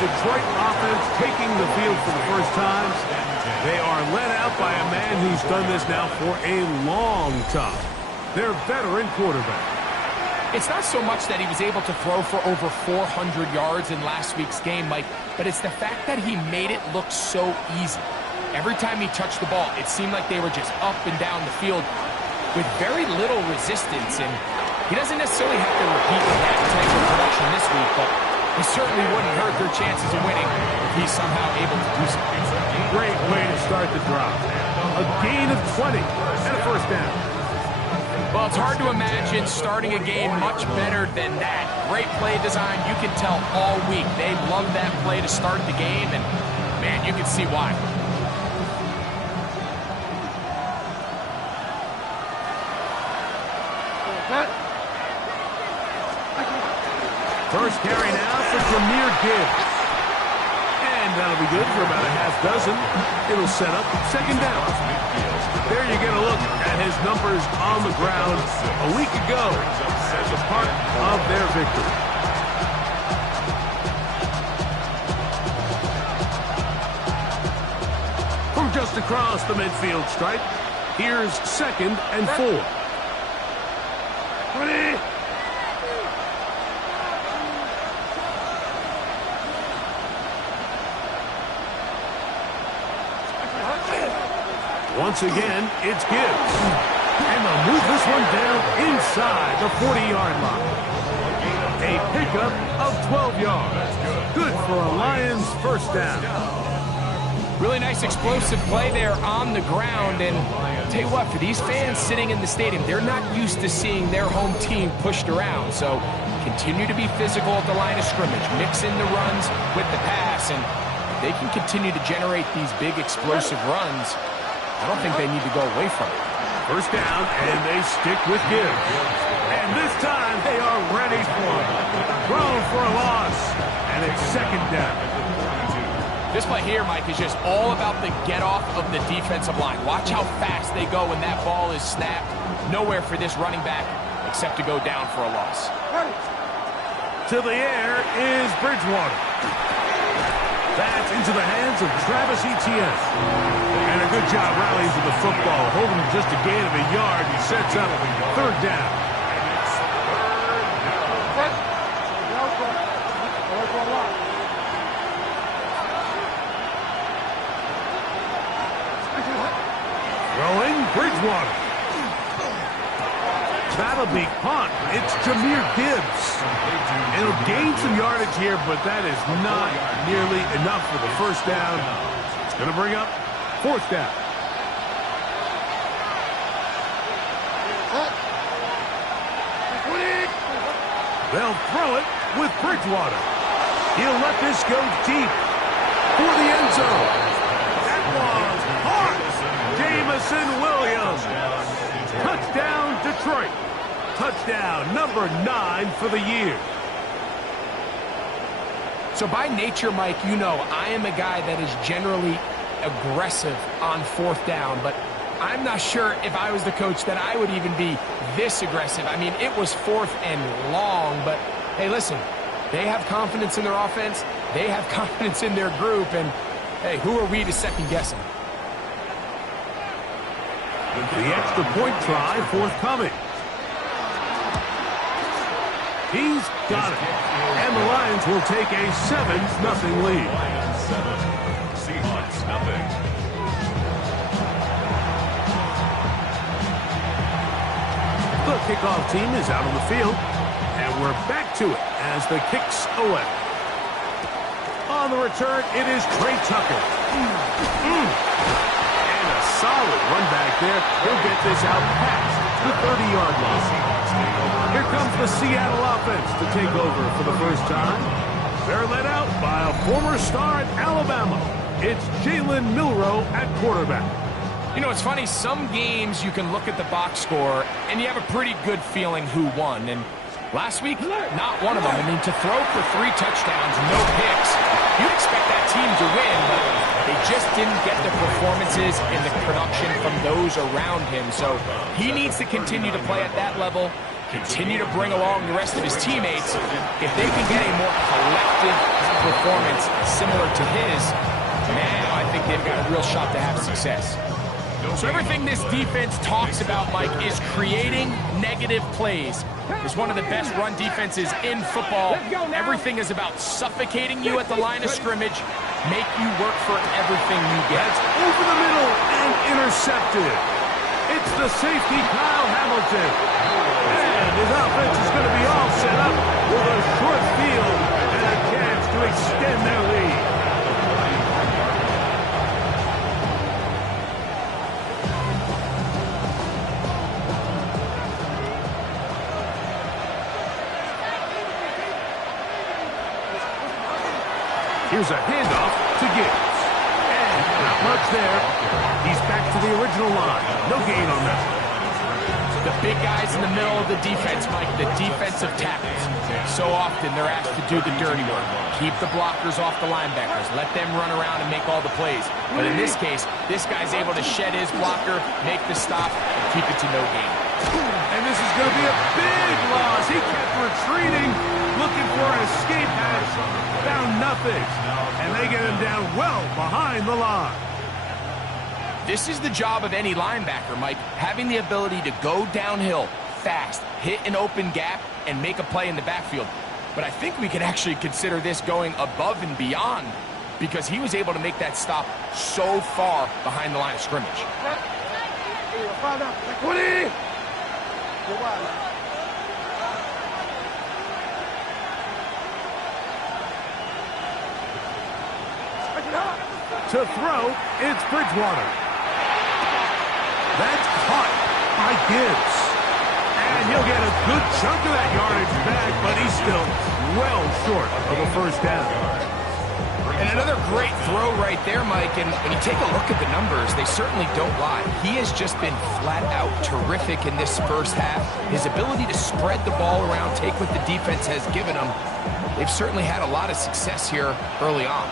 Detroit offense taking the field for the first time. They are led out by a man who's done this now for a long time. Their veteran quarterback. It's not so much that he was able to throw for over 400 yards in last week's game, Mike, but it's the fact that he made it look so easy. Every time he touched the ball, it seemed like they were just up and down the field with very little resistance, and he doesn't necessarily have to repeat that type of production this week, but it certainly wouldn't hurt their chances of winning if he's somehow able to do so. Great way to start the drive. A gain of 20 and a first down. Well, it's hard to imagine starting a game much better than that. Great play design. You can tell all week they love that play to start the game, and, man, you can see why. First carry now for Jahmyr Gibbs. And that'll be good for about a half dozen. It'll set up second down. There you get a look at his numbers on the ground a week ago as a part of their victory. From just across the midfield stripe, here's 2nd and 4. 20. Once again, it's Gibbs. And they'll move this one down inside the 40-yard line. A pickup of 12 yards. Good for a Lions first down. Really nice explosive play there on the ground. And I'll tell you what, for these fans sitting in the stadium, they're not used to seeing their home team pushed around. So continue to be physical at the line of scrimmage. Mix in the runs with the pass. And if they can continue to generate these big explosive runs, I don't think they need to go away from it. First down, and they stick with Gibbs. And this time, they are ready for it. Thrown for a loss, and it's second down. This play here, Mike, is just all about the get-off of the defensive line. Watch how fast they go when that ball is snapped. Nowhere for this running back except to go down for a loss. To the air is Bridgewater. That's into the hands of Travis Etienne. And a good job rallying to the football. Holding just a gain of a yard. He sets up third down. Throwing Bridgewater. That'll be caught. It's Jahmyr Gibbs. It'll gain some yardage here, but that is not nearly enough for the first down. It's going to bring up fourth down. They'll throw it with Bridgewater. He'll let this go deep for the end zone. That was hard. Jamison Williams. Touchdown, Detroit. Touchdown number 9 for the year. So by nature, Mike, you know I am a guy that is generally aggressive on fourth down, but I'm not sure if I was the coach that I would even be this aggressive. I mean, it was fourth and long, but hey, listen, they have confidence in their offense. They have confidence in their group, and hey, who are we to second guess them? The extra point try forthcoming. He's got it. And the Lions will take a 7-0 lead. Lions 7, Seahawks nothing. The kickoff team is out on the field. And we're back to it as the kick's away. On the return, it is Trey Tucker. And a solid run back there. He'll get this out past the 30-yard line. Here comes the Seattle offense to take over for the first time. They're led out by a former star at Alabama. It's Jalen Milroe at quarterback. You know, it's funny, some games you can look at the box score and you have a pretty good feeling who won. And last week, not one of them. I mean, to throw for 3 touchdowns, no picks, you'd expect that team to win, but they just didn't get the performances and the production from those around him. So he needs to continue to play at that level. continue to bring along the rest of his teammates. If they can get a more collective performance similar to his, man, I think they've got a real shot to have success. So everything this defense talks about, Mike, is creating negative plays. It's one of the best run defenses in football. Everything is about suffocating you at the line of scrimmage, make you work for everything you get. That's over the middle and intercepted. It's the safety, Kyle Hamilton. And his offense is going to be all set up with a short field and a chance to extend their lead. Here's a handoff to Gibbs. And not much there. He's back to the original line. No gain on that. The big guys in the middle of the defense, Mike, the defensive tackles. So often they're asked to do the dirty work. Keep the blockers off the linebackers. Let them run around and make all the plays. But in this case, this guy's able to shed his blocker, make the stop, and keep it to no gain. And this is going to be a big loss. He kept retreating, looking for an escape hatch. Found nothing. And they get him down well behind the line. This is the job of any linebacker, Mike, having the ability to go downhill fast, hit an open gap, and make a play in the backfield. But I think we can actually consider this going above and beyond because he was able to make that stop so far behind the line of scrimmage. To throw, it's Bridgewater. That's caught by Gibbs. And he'll get a good chunk of that yardage back, but he's still well short of a first down. And another great throw right there, Mike. And when you take a look at the numbers, they certainly don't lie. He has just been flat out terrific in this first half. His ability to spread the ball around, take what the defense has given him, they've certainly had a lot of success here early on.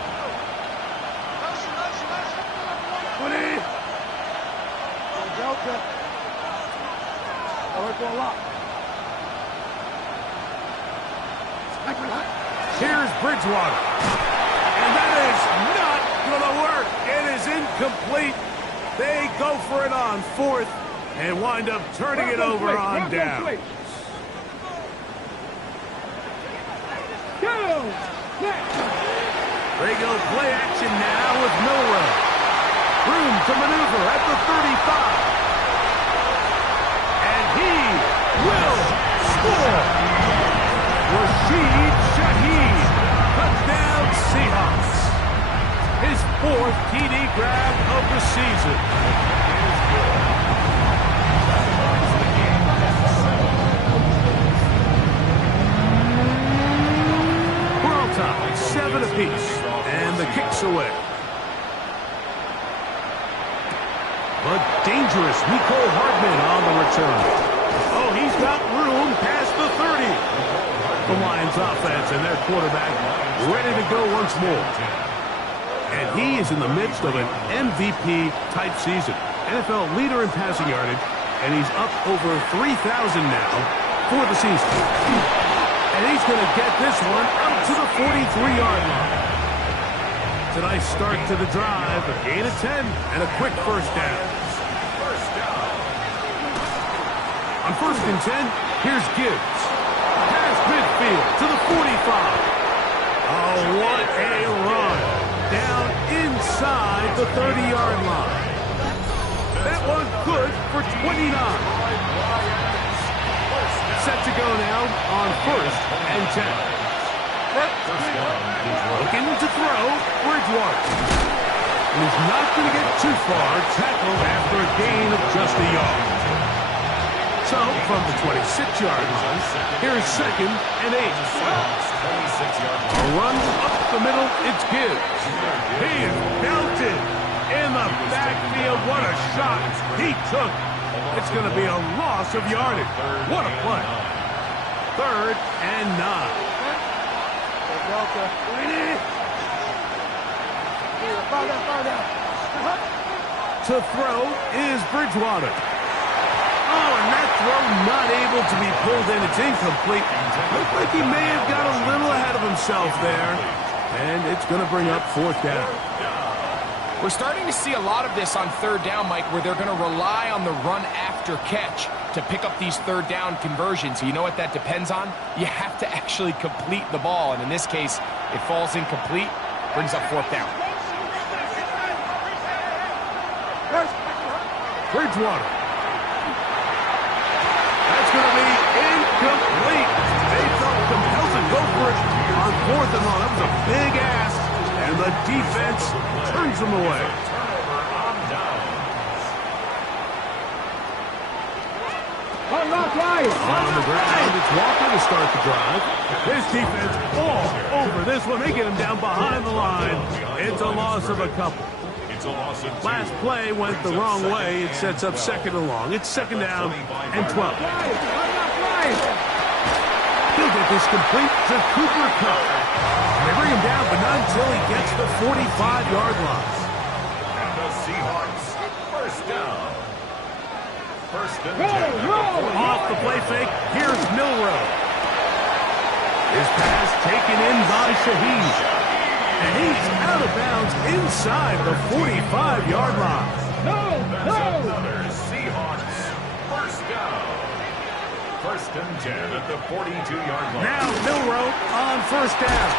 Here's Bridgewater. And that is not going to work. It is incomplete. They go for it on fourth and wind up turning it over on down. They go play action now with Milrow. Room to maneuver at the 35. And he will score. Rashid Shaheed. Touchdown Seahawks. His fourth TD grab of the season. We're all tied, 7 apiece. And the kick's away. But dangerous Nicole Hardman on the return. Oh, he's got room past the 30. The Lions offense and their quarterback ready to go once more. And he is in the midst of an MVP-type season. NFL leader in passing yardage, and he's up over 3,000 now for the season. And he's going to get this one up to the 43-yard line. Tonight's start to the drive, a gain of 10 and a quick first down. On 1st and 10, here's Gibbs. Past midfield to the 45. Oh, what a run. Down inside the 30-yard line. That one good for 29. Set to go now on 1st and 10. Looking to throw, Bridgewater. He's not going to get too far, tackled after a gain of just a yard. So, from the 26-yard line, here's 2nd and 8. A run up the middle, it's Gibbs. He is belted in the backfield. What a shot he took. It's going to be a loss of yardage. What a play. 3rd and 9. To throw is Bridgewater. Oh, and that's throw not able to be pulled in. It's incomplete. Looks like he may have got a little ahead of himself there. And it's going to bring up fourth down. We're starting to see a lot of this on third down, Mike, where they're going to rely on the run after catch to pick up these third down conversions. You know what that depends on? You have to actually complete the ball. And in this case, it falls incomplete, brings up fourth down. Bridgewater. That's going to be incomplete. They felt compelled to go for it on fourth and long. That was a big ask, and the defense turns them away. On the ground, it's Walker to start the drive. His defense all over this one. They get him down behind the line. It's a loss of a couple. Last play went the wrong way. It sets up second and long. It's second down and 12. He'll get this complete to Cooper Kupp. They bring him down, but not until he gets the 45-yard line. And the Seahawks, first down. First and 10. Off the play fake, here's Milroe. His pass taken in by Shaheed. And he's out of bounds inside the 45-yard line. Another Seahawks, first down. First and 10 at the 42-yard line. Now Milroe on first down.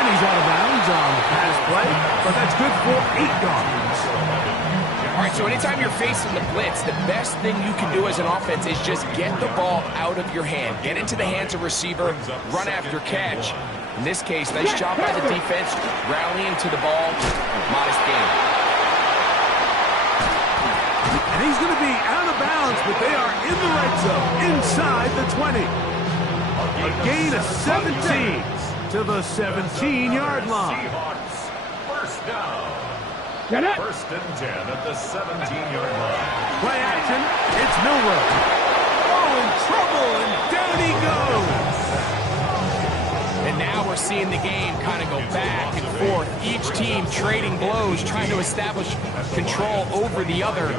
And he's out of bounds on the pass play, but that's good for 8 yards. All right, so anytime you're facing the blitz, the best thing you can do as an offense is just get the ball out of your hand. Get into the hands of receiver, run after catch. In this case, nice job by the defense, rallying to the ball, modest gain. And he's going to be out of bounds, but they are in the red zone, inside the 20. A gain of 17 to the 17-yard line. Seahawks, first down. First and 10 at the 17-yard line. Play action, it's Milroe. Oh, in trouble, and down he goes. And now we're seeing the game kind of go back and forth. Each team trading blows, trying to establish control over the other.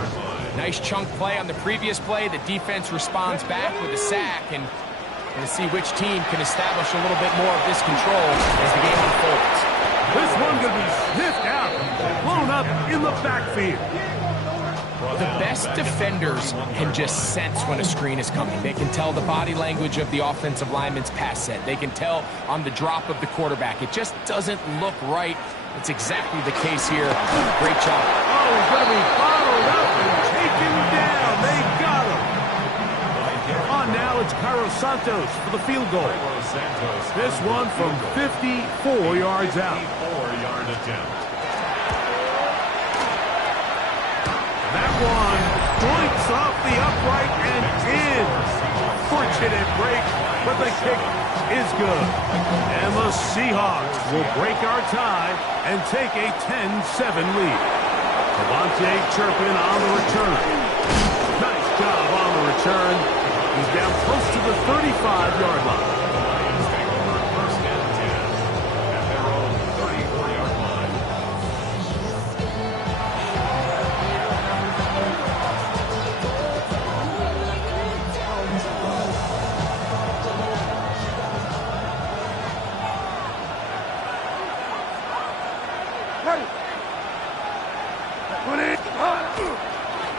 Nice chunk play on the previous play. The defense responds back with a sack, and we're going to see which team can establish a little bit more of this control as the game unfolds. This one going to be sniffed out, blown up in the backfield. The best defenders can just sense when a screen is coming. They can tell the body language of the offensive lineman's pass set. They can tell on the drop of the quarterback. It just doesn't look right. It's exactly the case here. Great job. Oh, he's going to be followed up and taken down. They got him. On now, it's Cairo Santos for the field goal. This one from 54 yards out. 54-yard attempt. That one points off the upright and in. Fortunate break, but the kick is good. And the Seahawks will break our tie and take a 10-7 lead. Devontae Turpin on the return. Nice job on the return. He's down close to the 35-yard line. Lions take over first and 10 at their own 34-yard line.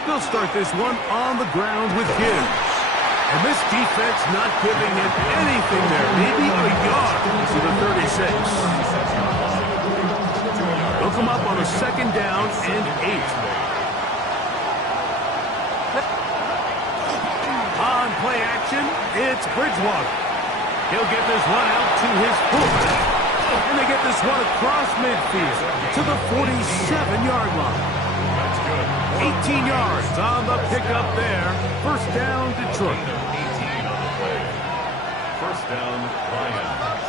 They'll start this one on the ground with Gibbs. And this defense not giving him anything there. Maybe a yard to the 36. They'll come up on a second down and 8. On play action, it's Bridgewater. He'll get this one out to his fullback. And they get this one across midfield to the 47-yard line. 18 yards on the pickup there. First down, Detroit. 18 on the play. First down, Lions.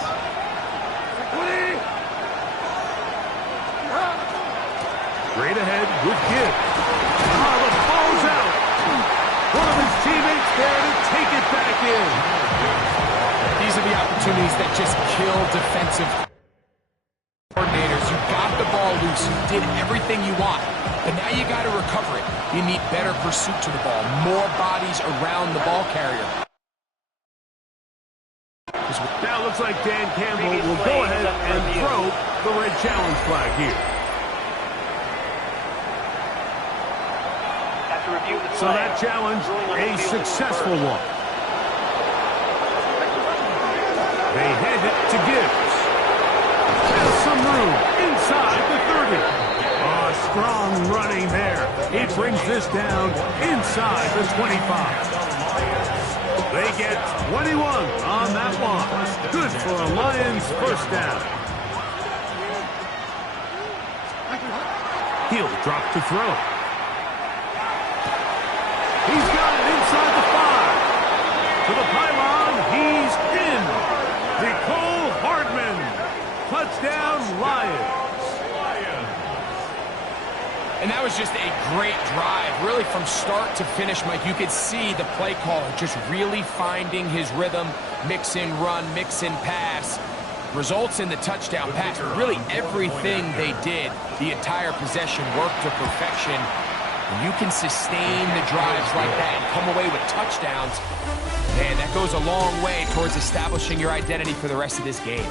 Straight ahead with Gibbs. Oh, the ball's out. One of his teammates there to take it back in. These are the opportunities that just kill defensive coordinators. You got the ball loose. You did everything you want. But now you got to recover it. You need better pursuit to the ball, more bodies around the ball carrier. Now it looks like Dan Campbell will go ahead and throw the red challenge flag here. So that challenge, a successful one. They hand it to Gibbs. Has some room inside the 30. Strong running there. He brings this down inside the 25. They get 21 on that one. Good for a Lions first down. He'll drop to throw. He's got it inside the 5. To the pylon, he's in. Nicole Hardman. Touchdown, Lions. And that was just a great drive, really from start to finish, Mike. You could see the play caller just really finding his rhythm, mix in run, mix in pass. Results in the touchdown pass. Really everything they did, the entire possession worked to perfection. When you can sustain the drives like that and come away with touchdowns, man, that goes a long way towards establishing your identity for the rest of this game.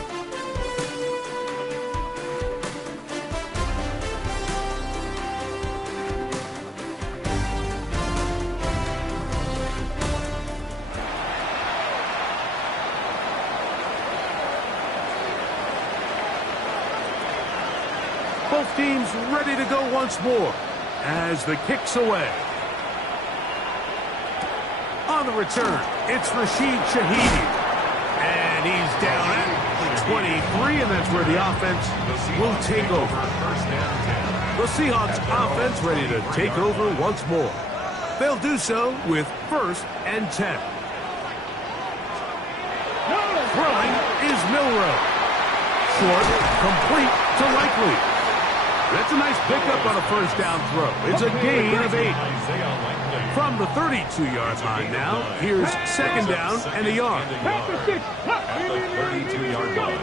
Both teams ready to go once more as the kick's away. On the return, it's Rashid Shaheed. And he's down at 23, and that's where the offense will take over. The Seahawks offense ready to take over once more. They'll do so with 1st and 10. Throwing is Milroe. Short, complete to Likely. That's a nice pickup on a first down throw. It's a gain of 8. From the 32-yard line now, here's 2nd down and a yard. At the 32-yard line.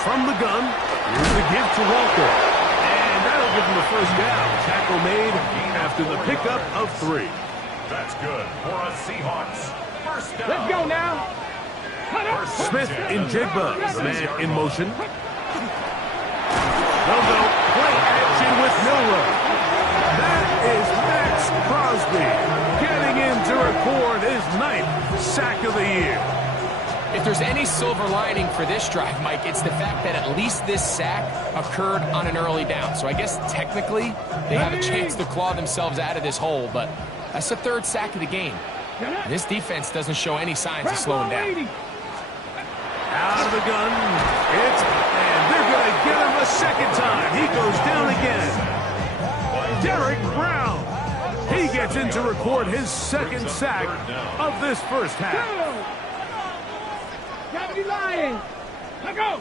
From the gun, here's the give to Walker. And that'll give him a first down. Tackle made after the pickup of 3. That's good for a Seahawks first down. Let's go now. Smith in Jigba, the man in motion. They'll go play action with Milroe. That is Max Crosby getting in to record his 9th sack of the year. If there's any silver lining for this drive, Mike, it's the fact that at least this sack occurred on an early down. So I guess technically they have a chance to claw themselves out of this hole, but that's the 3rd sack of the game. This defense doesn't show any signs of slowing down. Out of the gun, and they're going to get him a 2nd time. He goes down again. Derek Brown. He gets in to record his 2nd sack of this first half. Got Lions. Let's go.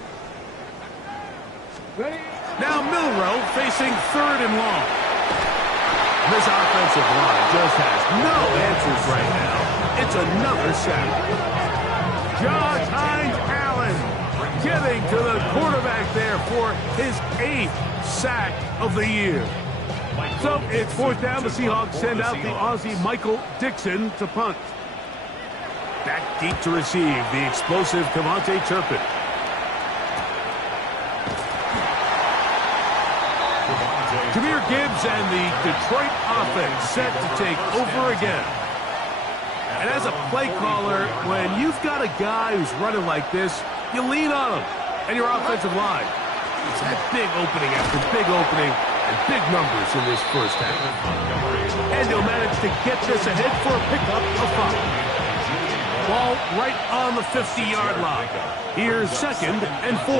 Ready? Now Milroe facing 3rd and long. This offensive line just has no answers right now. It's another sack. Josh Hines-Allen getting to the quarterback there for his 8th sack of the year. So it's 4th down. The Seahawks send out the Aussie Michael Dixon to punt. Back deep to receive the explosive Cavante Turpin. Jahmyr Gibbs and the Detroit offense set to take over again. And as a play caller, when you've got a guy who's running like this, you lean on him and your offensive line. It's had big opening after big opening and big numbers in this first half. And he'll manage to get this ahead for a pickup of 5. Ball right on the 50-yard line. Here's 2nd and 4.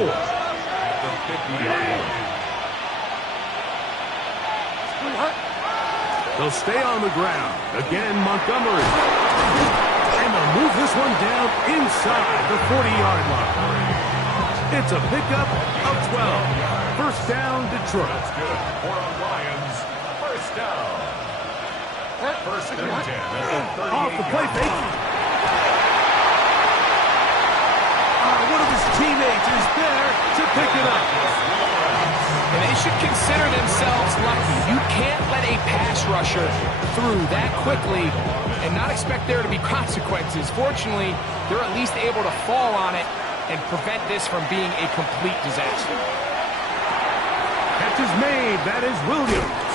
They'll stay on the ground. Again, Montgomery. And they'll move this one down inside the 40-yard line. It's a pickup of 12. First down, Detroit. That's good for a Lions first down. 1st and 10. Off the play fake. One of his teammates is there to pick it up. And They should consider themselves lucky. You can't let a pass rusher through that quickly and not expect there to be consequences. Fortunately, they're at least able to fall on it and prevent this from being a complete disaster. Catch is made. That is Williams.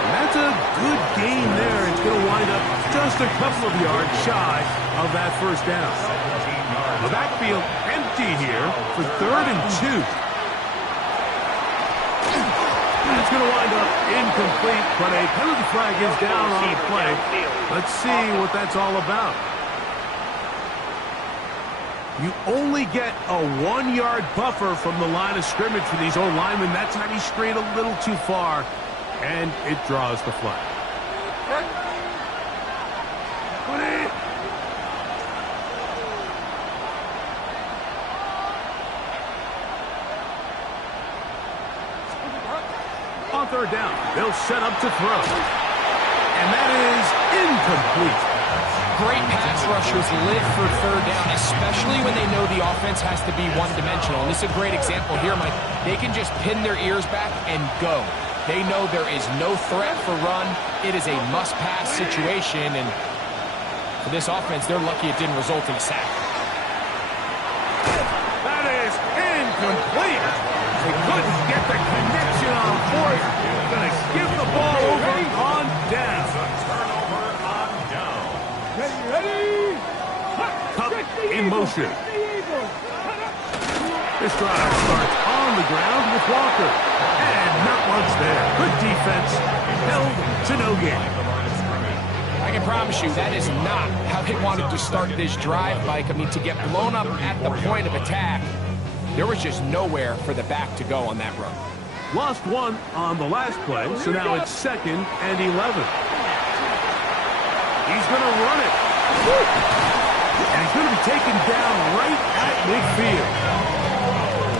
And that's a good gain there. It's going to wind up just a couple of yards shy of that first down. The backfield empty here for 3rd and 2. It's going to wind up incomplete, but a penalty flag is down on the play. Let's see what that's all about. You only get a 1-yard buffer from the line of scrimmage for these old linemen. That time he strayed a little too far, and it draws the flag. On 3rd down, they'll set up to throw. And that is incomplete. Great pass rushers live for 3rd down, especially when they know the offense has to be one-dimensional. And this is a great example here, Mike. They can just pin their ears back and go. They know there is no threat for run. It is a must-pass situation, and for this offense, they're lucky it didn't result in a sack. That is incomplete. They couldn't get the connection on 4th. Going to give the ball over on down. Ready? Cup in motion. This drive starts on the ground with Walker. And not much there. Good defense. Held to no gain. I can promise you that is not how they wanted to start this drive, Mike. I mean, to get blown up at the point of attack, there was just nowhere for the back to go on that run. Lost 1 on the last play, so now it's 2nd and 11. He's going to run it. And he's going to be taken down right at midfield.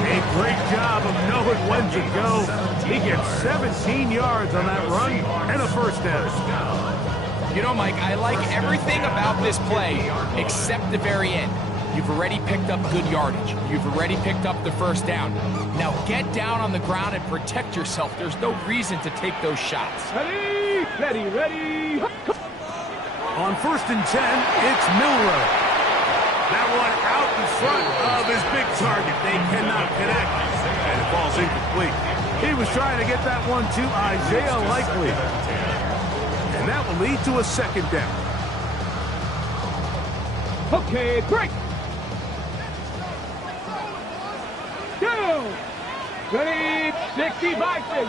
A great job of knowing when to go. He gets 17 yards on that run and a first down. You know, Mike, I like everything about this play except the very end. You've already picked up good yardage. You've already picked up the first down. Now get down on the ground and protect yourself. There's no reason to take those shots. Ready. On 1st and 10, it's Milroe. That one out in front of his big target. They cannot connect. And it falls incomplete. He was trying to get that one to Isaiah Likely. And that will lead to a 2nd down. Okay, break. Go. Ready. 60 Bison.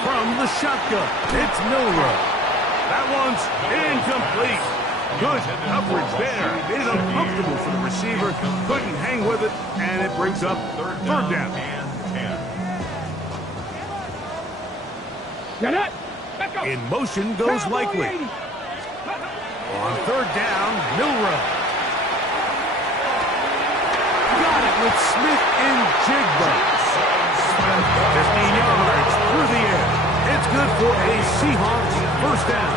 From the shotgun, it's Milroe. That one's incomplete. Good coverage there. It is uncomfortable for the receiver. Couldn't hang with it, and it brings up 3rd down. In motion goes Likely. On 3rd down, Milroe. Got it with Smith and Jigba. 15 yards through the air. It's good for a Seahawks first down.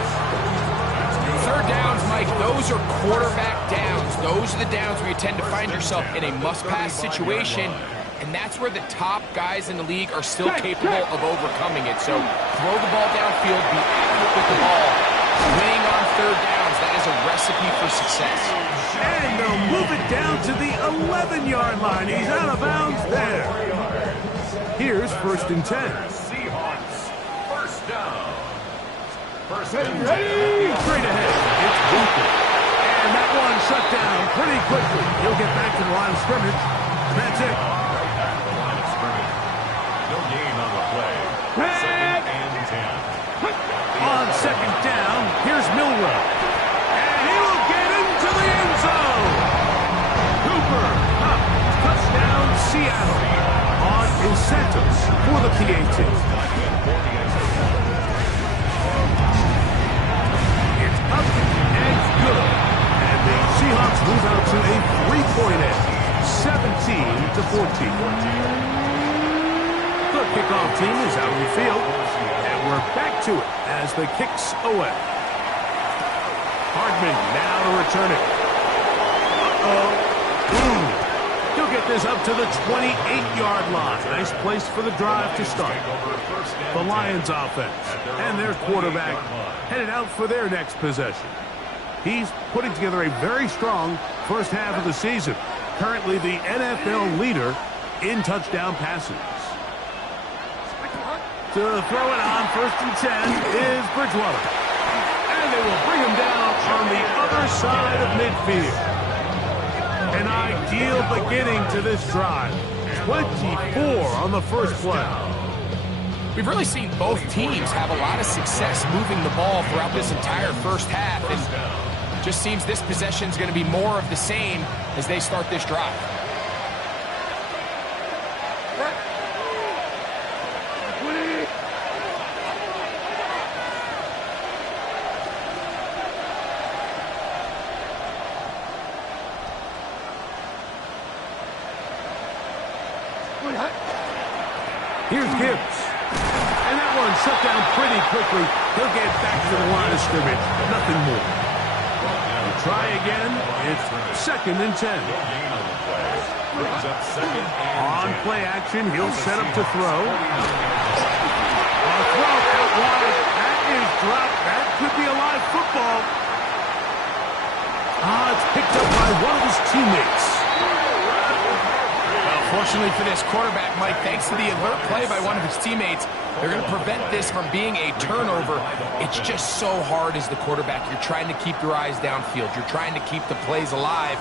3rd downs, Mike, those are quarterback downs. Those are the downs where you tend to find yourself in a must-pass situation, and that's where the top guys in the league are still capable of overcoming it. So throw the ball downfield, be accurate with the ball. Winning on 3rd downs, that is a recipe for success. And they'll move it down to the 11-yard line. He's out of bounds there. Here's 1st and 10. Seahawks, first down. Ready. Straight ahead, it's Walker. And that one shut down pretty quickly. He'll get back to the line of scrimmage. That's it. No gain on the play. 2nd and 10. On 2nd down, here's Milroe. And he will get into the end zone. Cooper, up, touchdown, Seattle. On Santos for the PAT. It's up and good. And the Seahawks move out to a 3-point edge, 17-14. The kickoff team is out on the field, and we're back to it as the kicks away. Hardman now to return it. He'll He'll get this up to the 28-yard line. Nice place for the drive to start. The Lions offense and their quarterback headed out for their next possession. He's putting together a very strong first half of the season. Currently the NFL leader in touchdown passes. To throw it on 1st and 10 is Bridgewater. And they will bring him down on the other side of midfield. An ideal beginning to this drive. 24 on the first play. We've really seen both teams have a lot of success moving the ball throughout this entire first half. And it just seems this possession is going to be more of the same as they start this drive. Here's Gibbs. And that one shut down pretty quickly. He'll get back to the line of scrimmage. Nothing more. We'll try again. It's 2nd and 10. On play action, he'll set up to throw. A throw out wide. That is dropped. That could be a live football. It's picked up by one of his teammates. Fortunately for this quarterback, Mike, thanks to the alert play by one of his teammates, they're going to prevent this from being a turnover. It's just so hard as the quarterback. You're trying to keep your eyes downfield. You're trying to keep the plays alive.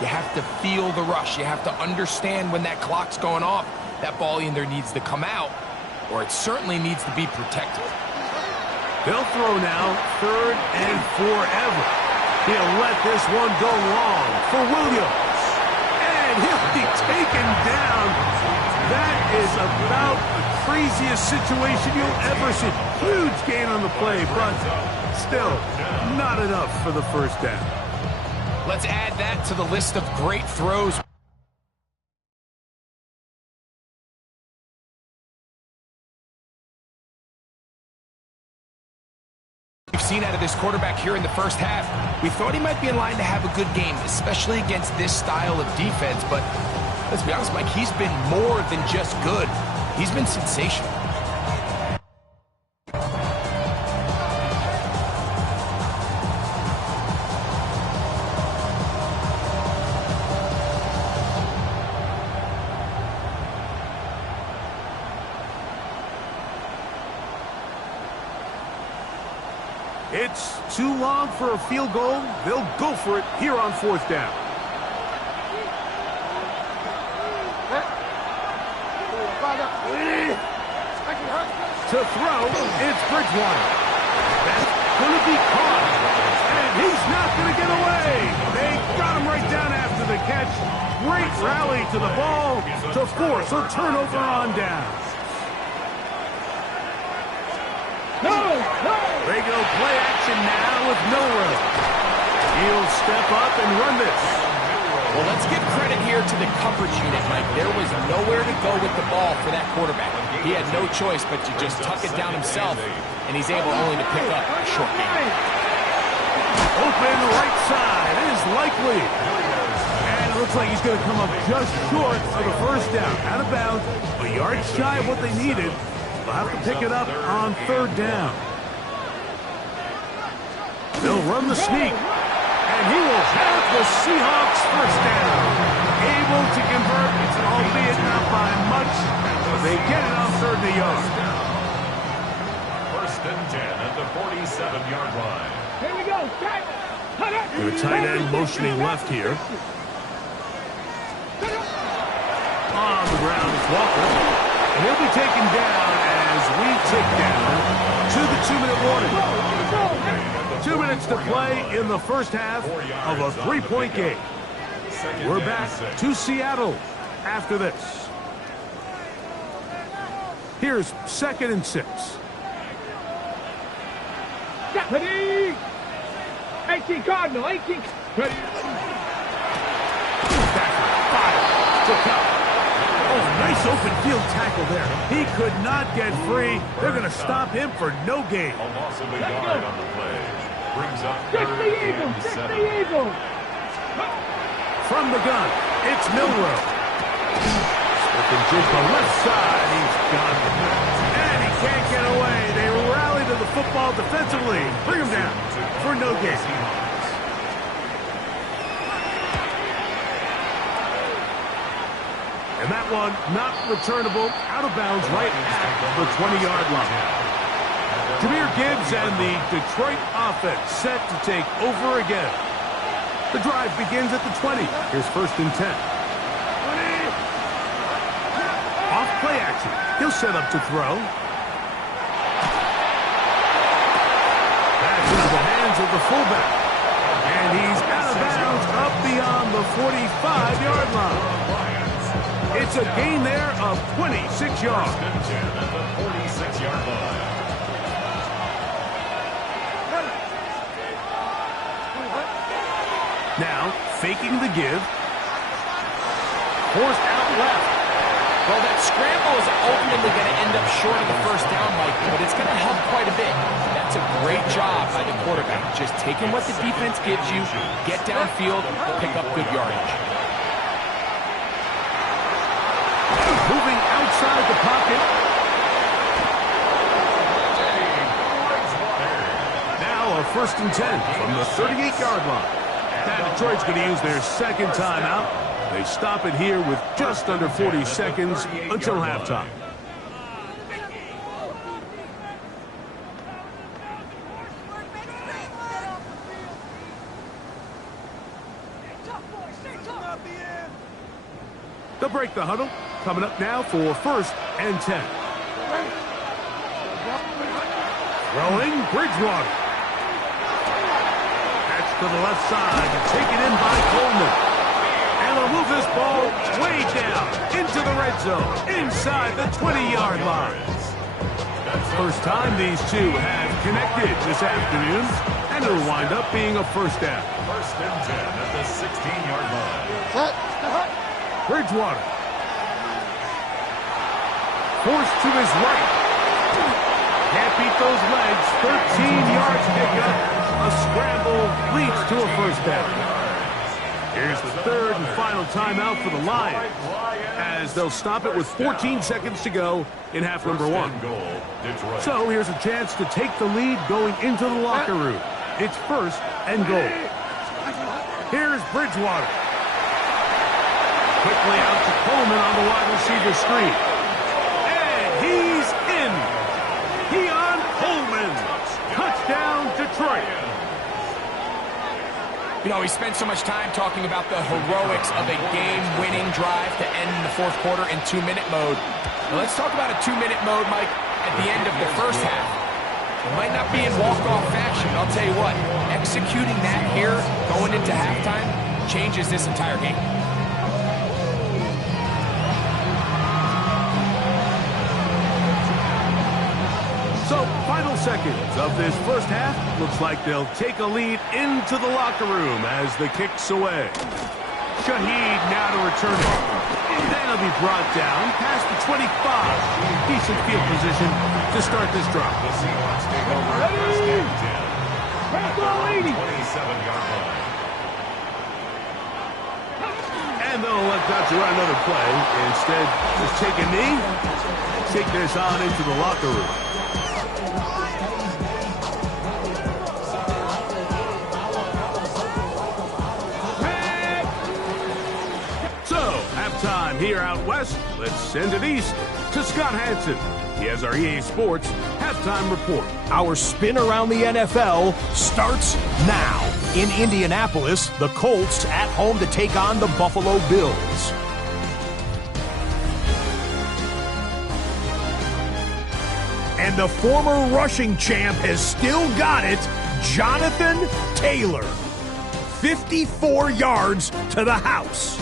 You have to feel the rush. You have to understand when that clock's going off. That ball either needs to come out, or it certainly needs to be protected. They'll throw now 3rd and forever. He'll let this one go long for Williams. He'll be taken down. That is about the craziest situation you'll ever see. Huge gain on the play, but still not enough for the first down. Let's add that to the list of great throws. We've seen out of this quarterback here in the first half. We thought he might be in line to have a good game, especially against this style of defense, but let's be honest, Mike, he's been more than just good. He's been sensational. It's too long for a field goal. They'll go for it here on 4th down. To throw, it's Bridgewater. That's going to be caught. And he's not going to get away. They got him right down after the catch. Great rally to the ball to force a turnover on down. Regular play action now with Milrow. He'll step up and run this. Well, let's give credit here to the coverage unit, Mike. There was nowhere to go with the ball for that quarterback. He had no choice but to just tuck it down himself, and he's able only to pick up a short gain. Open right side is likely. And it looks like he's going to come up just short of the first down. Out of bounds, a yard shy of what they needed. They'll have to pick it up on 3rd down. They'll run the sneak, and he will have the Seahawks first down. Able to convert, albeit not by much. They get it on 3rd and yard. 1st and 10 at the 47-yard line. Here we go. The tight end motioning left here. On the ground is Walker. And he'll be taken down as we tick down to the 2-minute warning. 2 minutes to play in the first half of a 3-point game. We're back to Seattle after this. Here's 2nd and 6. Ready? 18 Cardinal, 18. Ready? Back to cover. Oh, nice open field tackle there. He could not get free. They're going to stop him for no gain. A loss of a yard on the play. Brings up 6 the Eagles, 6 the Eagles. From the gun, it's Milrow. Looking just the left side. He's got it. And he can't get away. They rally to the football defensively. Bring him down for no gain. And that one not returnable, out of bounds right at the 20-yard line. Jahmyr Gibbs and the Detroit offense set to take over again. The drive begins at the 20. Here's 1st and 10. Off play action. He'll set up to throw. That's into the hands of the fullback. And he's out of bounds up beyond the 45-yard line. It's a gain there of 26 yards. Now, faking the give. Forced out left. Well, that scramble is ultimately going to end up short of the 1st down, Mike, but it's going to help quite a bit. That's a great job by the quarterback. Just taking what the defense gives you, get downfield, pick up good yardage. Moving outside the pocket. Now a 1st and 10 from the 38-yard line. Now Detroit's going to use their 2nd timeout. They stop it here with just under 40 seconds until halftime. They'll break the huddle. Coming up now for 1st and 10. Throwing Bridgewater. That's to the left side. Taken in by Coleman. And they'll move this ball way down into the red zone. Inside the 20-yard line. First time these two have connected this afternoon. And it'll wind up being a 1st down. 1st and 10 at the 16-yard line. Bridgewater. Forced to his right. Can't beat those legs. 13 yards pick up. A scramble leads to a 1st down. Here's the 3rd and final timeout for the Lions, as they'll stop it with 14 seconds to go in half number 1. So here's a chance to take the lead going into the locker room. It's 1st and goal. Here's Bridgewater. Quickly out to Coleman on the wide receiver screen. And he's in. Keon Coleman. Touchdown, Detroit. You know, we spent so much time talking about the heroics of a game-winning drive to end the 4th quarter in 2-minute mode. Now let's talk about a 2-minute mode, Mike, at the end of the 1st half. It might not be in walk-off fashion, I'll tell you what. Executing that here, going into halftime, changes this entire game. So, final seconds of this 1st half. Looks like they'll take a lead into the locker room as the kick's away. Shaheed now to return it. Then he'll be brought down past the 25. Decent field position to start this drive. The Seahawks take over at 1st and 10. 27-yard line. And they'll elect not to run another play. Instead, just take a knee, take this on into the locker room. Time here out west. Let's send it east to Scott Hansen. He has our EA Sports halftime report. Our spin around the NFL starts now. In Indianapolis, the Colts at home to take on the Buffalo Bills. And the former rushing champ has still got it, Jonathan Taylor. 54 yards to the house.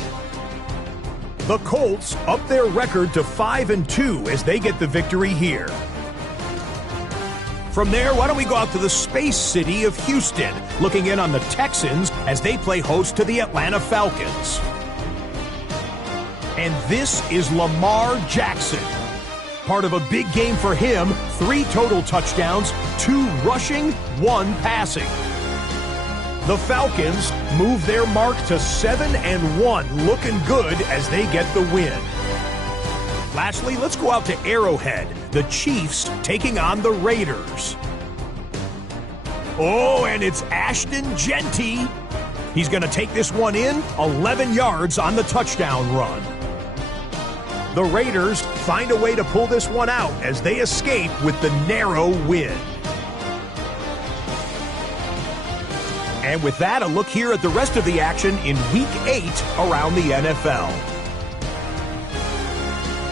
The Colts up their record to 5-2 as they get the victory here. From there, why don't we go out to the space city of Houston, looking in on the Texans as they play host to the Atlanta Falcons. And this is Lamar Jackson. Part of a big game for him, 3 total touchdowns, 2 rushing, 1 passing. The Falcons move their mark to 7-1, looking good as they get the win. Lastly, let's go out to Arrowhead. The Chiefs taking on the Raiders. Oh, and it's Ashton Genty. He's going to take this one in, 11 yards on the touchdown run. The Raiders find a way to pull this one out as they escape with the narrow win. And with that, a look here at the rest of the action in Week 8 around the NFL.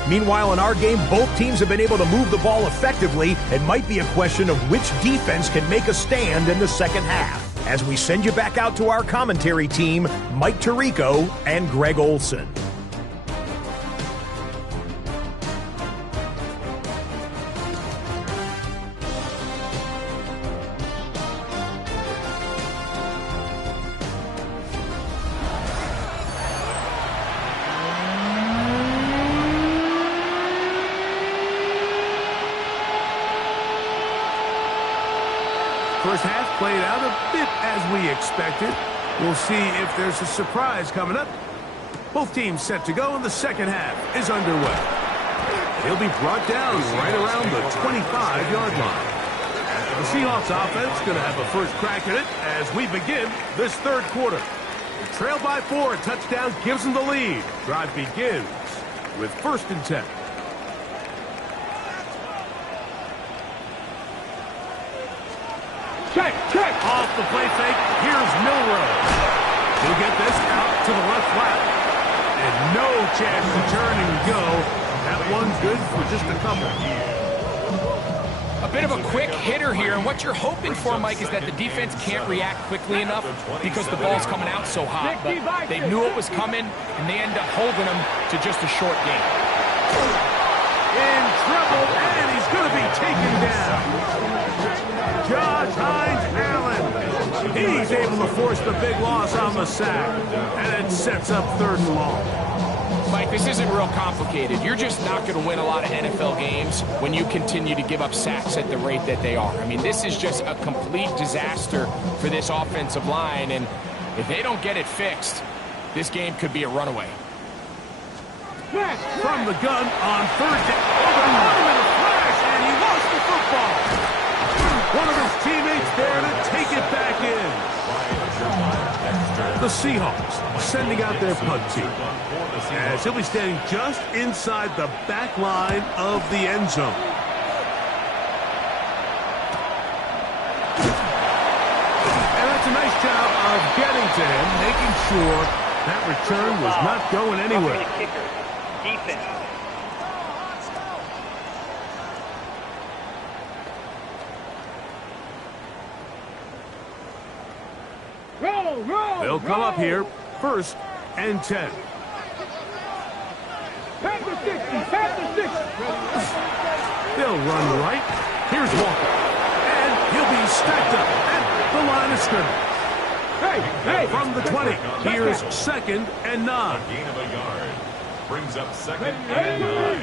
Meanwhile, in our game, both teams have been able to move the ball effectively. It might be a question of which defense can make a stand in the second half. As we send you back out to our commentary team, Mike Tirico and Greg Olson. First half played out a bit as we expected. We'll see if there's a surprise coming up. Both teams set to go, and the second half is underway. He'll be brought down right around the 25-yard line. The Seahawks offense going to have a first crack at it as we begin this third quarter. Trailed by 4, a touchdown gives them the lead. Drive begins with 1st and 10. Check. Off the play fake, here's Milrow. He'll get this out to the left flat. And no chance to turn and go. That one's good for just a couple. A bit of a quick hitter here, and what you're hoping for, Mike, is that the defense can't react quickly enough because the ball's coming out so hot. But they knew it was coming, and they end up holding them to just a short game. In trouble, and he's going to be taken down. Josh Hines-Allen. He's able to force the big loss on the sack, and it sets up 3rd and long. Mike, this isn't real complicated. You're just not going to win a lot of NFL games when you continue to give up sacks at the rate that they are. I mean, this is just a complete disaster for this offensive line, and if they don't get it fixed, this game could be a runaway. From the gun on 3rd down. Overrun him in a flash, and he lost the football. One of his teammates there to take it back in. The Seahawks sending out their punt team, as he'll be standing just inside the back line of the end zone. And that's a nice job of getting to him, making sure that return was not going anywhere. Defense. They'll come up here, 1st and 10. They'll run right. Here's Walker. And he'll be stacked up at the line of scrimmage. Hey! From the 20, here's 2nd and 9. Gain of a yard. Brings up 2nd and 9.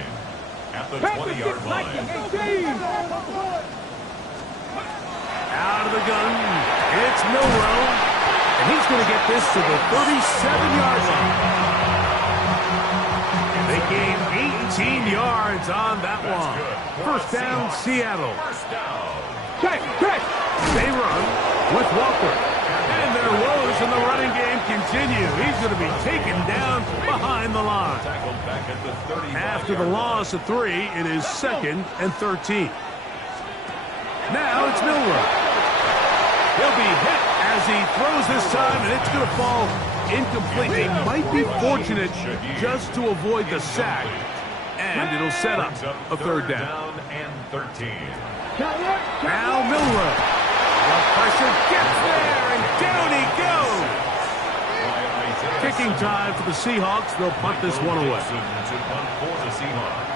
At the 20-yard line. Out of the gun, it's Milrow. And he's going to get this to the 37-yard line. They gain 18 yards on that one. 1st down, Seattle. Check. They run with Walker. And their woes in the running game continue. He's going to be taken down behind the line. After the loss of 3, it is 2nd and 13. Now it's Milrow. He'll be hit as he throws this time, and it's going to fall incomplete. They might be fortunate just to avoid the sack, and it'll set up a 3rd down. And 13. Now Milrow. The pressure gets there, and down he goes. Kicking time for the Seahawks. They'll punt this one away. To punt for the Seahawks.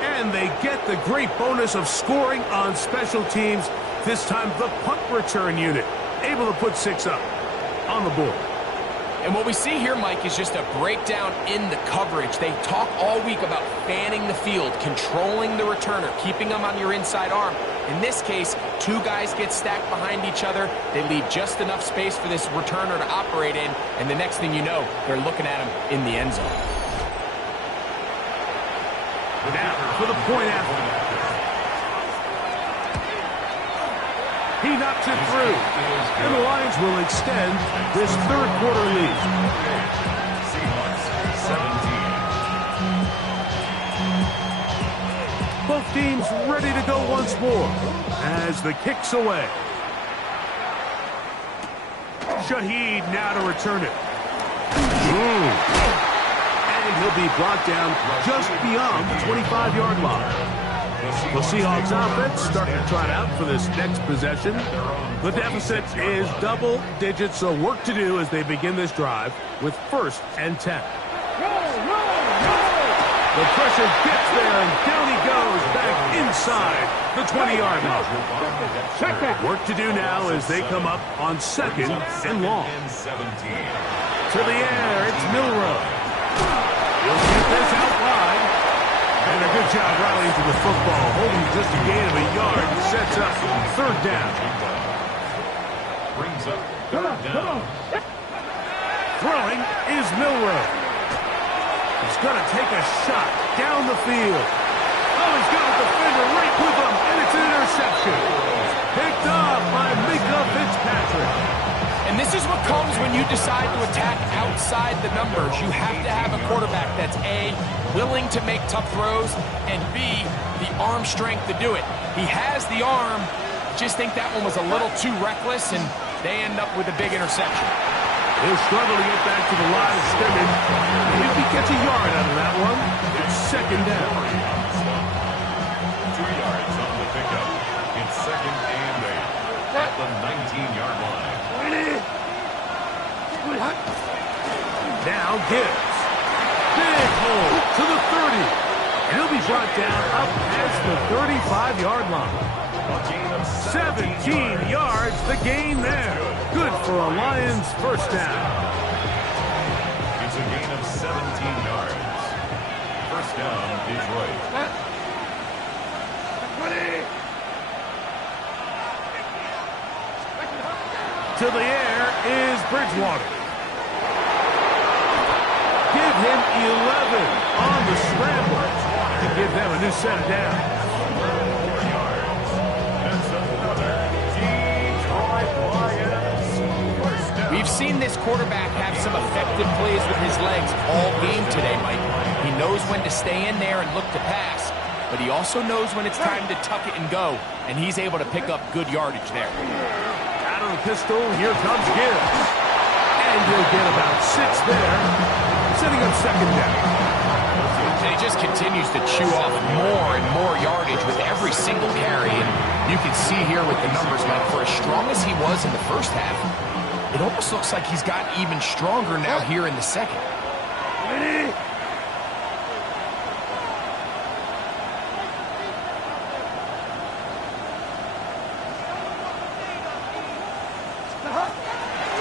And they get the great bonus of scoring on special teams this time the punt return unit, able to put 6 up on the board. And what we see here, Mike, is just a breakdown in the coverage. They talk all week about fanning the field, controlling the returner, keeping them on your inside arm. In this case, 2 guys get stacked behind each other. They leave just enough space for this returner to operate in, and the next thing you know, they're looking at him in the end zone. Now for the point after. He knocks it through, and the Lions will extend this third quarter lead. Seahawks 17. Both teams ready to go once more as the kick's away. Shaheed now to return it. And he'll be brought down just beyond the 25-yard line. The Seahawks offense starting to trot out for this next possession. The deficit is double digits, so work to do as they begin this drive with 1st and 10. The pressure gets there, and down he goes back inside the 20-yard line. Work to do now as they come up on 2nd and long. To the air, it's Milroe. He'll get this out wide. And a good job rallying to the football, holding just a gain of a yard, sets up 3rd down. Brings up 3rd down. Throwing is Milroe. He's going to take a shot down the field. Oh, he's got a defender right with him, and it's an interception. Picked up by Mika Fitzpatrick. And this is what comes when you decide to attack outside the numbers. You have to have a quarterback that's A, willing to make tough throws, and B, the arm strength to do it. He has the arm, just think that one was a little too reckless, and they end up with a big interception. He'll struggle to get back to the line of scrimmage. If he gets a yard out of that one, it's 2nd down. 2 yards on the pickup. It's 2nd and 8 at the 19-yard line. Now Gibbs. Big hole to the 30. And he'll be brought down up past the 35-yard line. 17 yards, the gain there. Good for a Lions 1st down. It's a gain of 17 yards. 1st down, Detroit. To the air is Bridgewater. Give him 11 on the scramble to give them a new set of downs. 4 yards. That's another Detroit Lions 1st down. We've seen this quarterback have some effective plays with his legs all game today, Mike. He knows when to stay in there and look to pass, but he also knows when it's time to tuck it and go, and he's able to pick up good yardage there. Out of the pistol, here comes Gibbs. And he'll get about 6 there, setting up 2nd down. And he just continues to chew off more and more yardage with every single carry. And you can see here with the numbers, Mike, for as strong as he was in the 1st half, it almost looks like he's gotten even stronger now here in the 2nd.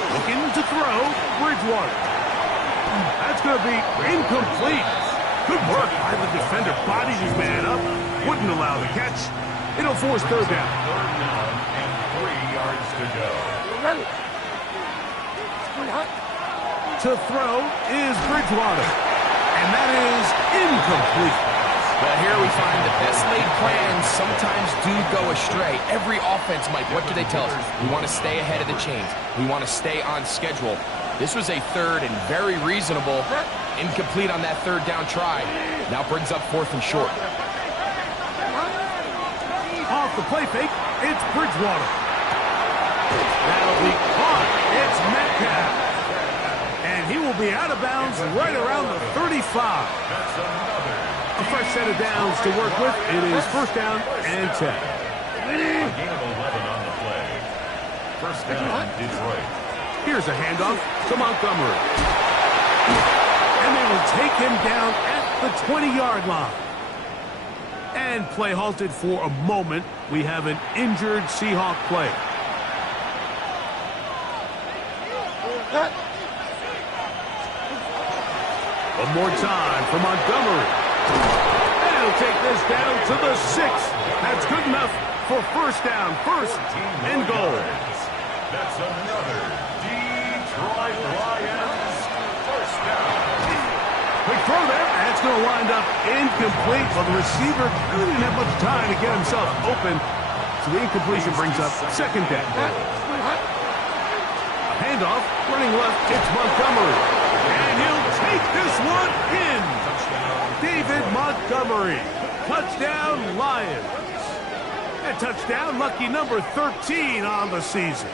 Looking to throw, Bridgewater. That's going to be incomplete. Good work by the defender. Bodied his man up. Wouldn't allow the catch. It'll force 3rd down. 3rd down and 3 yards to go. To throw is Bridgewater. And that is incomplete. Well, here we find the best laid plans sometimes do go astray. Every offense, Mike, what do they tell us? We want to stay ahead of the chains. We want to stay on schedule. This was a 3rd and very reasonable. Incomplete on that 3rd down try. Now brings up 4th and short. Off the play fake, it's Bridgewater. That'll be caught. It's Metcalf. And he will be out of bounds right around the 35. That's another. A fresh set of downs to work with. It is 1st down and 10. A gain of 11 on the play. 1st down, Detroit. Here's a handoff to Montgomery. And they will take him down at the 20-yard line. And play halted for a moment. We have an injured Seahawk player. One more time for Montgomery. And he'll take this down to the 6. That's good enough for first down. First and goal. That's another Detroit Lions first down. Quick throw there. That's going to wind up incomplete. But the receiver really didn't have much time to get himself open. So the incompletion brings up second down. Handoff, running left, it's Montgomery. And he'll take this one in. David Montgomery. Touchdown, Lions. A touchdown, lucky number 13 on the season.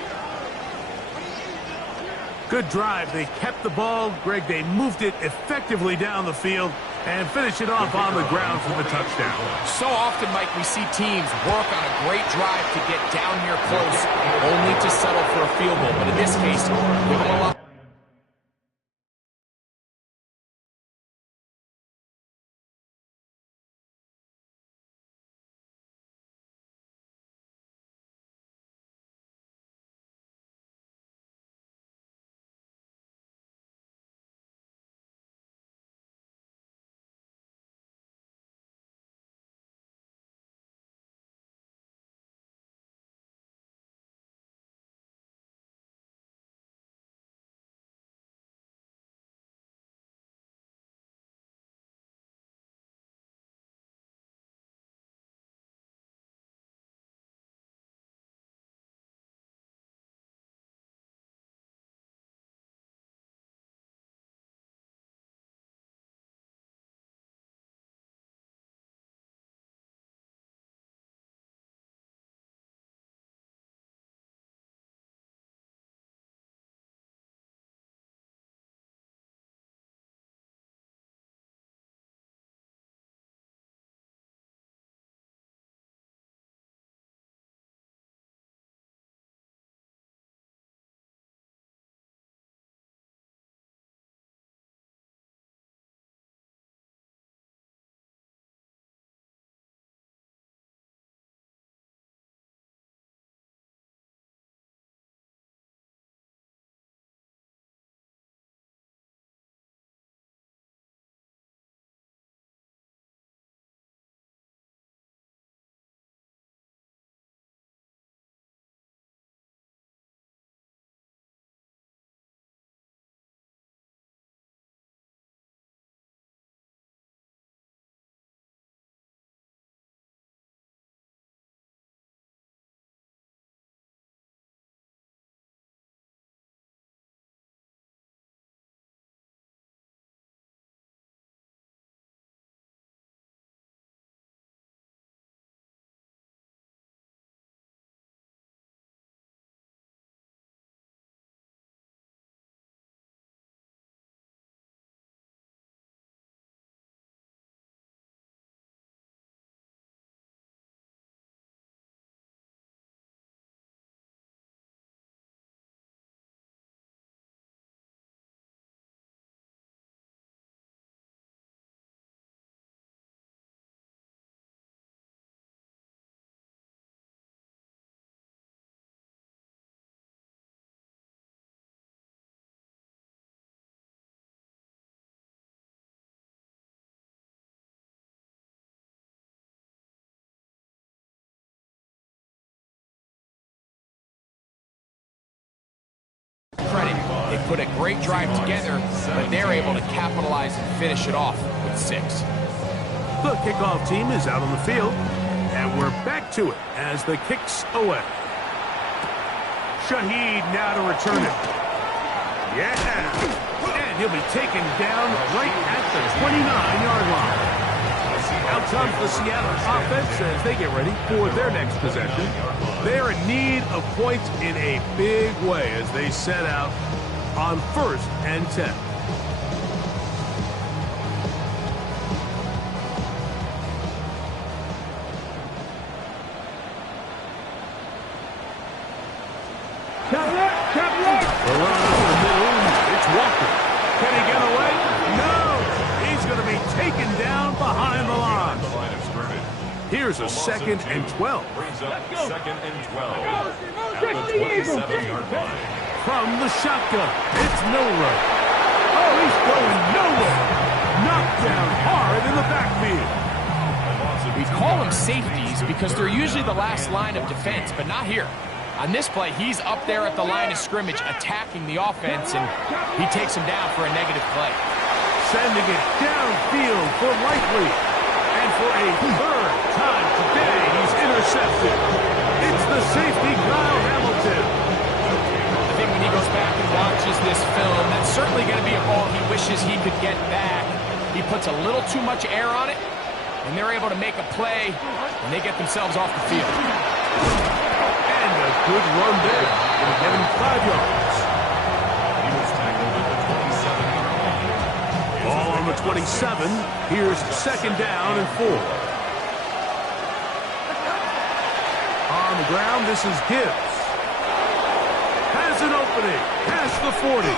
Good drive. They kept the ball. Greg, they moved it effectively down the field and finished it off on the ground for the touchdown. So often, Mike, we see teams work on a great drive to get down here close, only to settle for a field goal. But in this case, give them a lot. Credit. They put a great drive together, but they're able to capitalize and finish it off with 6. The kickoff team is out on the field, and we're back to it as the kick's away. Shaheed now to return it. Yeah! And he'll be taken down right at the 29-yard line. Out comes the Seattle offense as they get ready for their next possession. They're in need of points in a big way as they set out on 1st and 10. The run over the middle. It's Walker. Can he get away? No! He's going to be taken down behind the line. The line of scrimmage. Here's a 2nd and 12. Brings up 2nd and 12 at the 27-yard line. From the shotgun, it's Milrow. Oh, he's going nowhere. Knocked down hard in the backfield. We call them safeties because they're usually the last line of defense, but not here. On this play, he's up there at the line of scrimmage attacking the offense, and he takes him down for a negative play. Sending it downfield for Likely. And for a 3rd time today, he's intercepted. It's the safety, Kyle Hamilton. I think when he goes back and watches this film, that's certainly going to be a ball he wishes he could get back. He puts a little too much air on it, and they're able to make a play, and they get themselves off the field. And a good run there. It'll get him 5 yards. He was tackled at the 27-yard line. Ball on the 27. Here's 2nd down and 4. On the ground, this is Gibbs. Has an opening. Past the 40.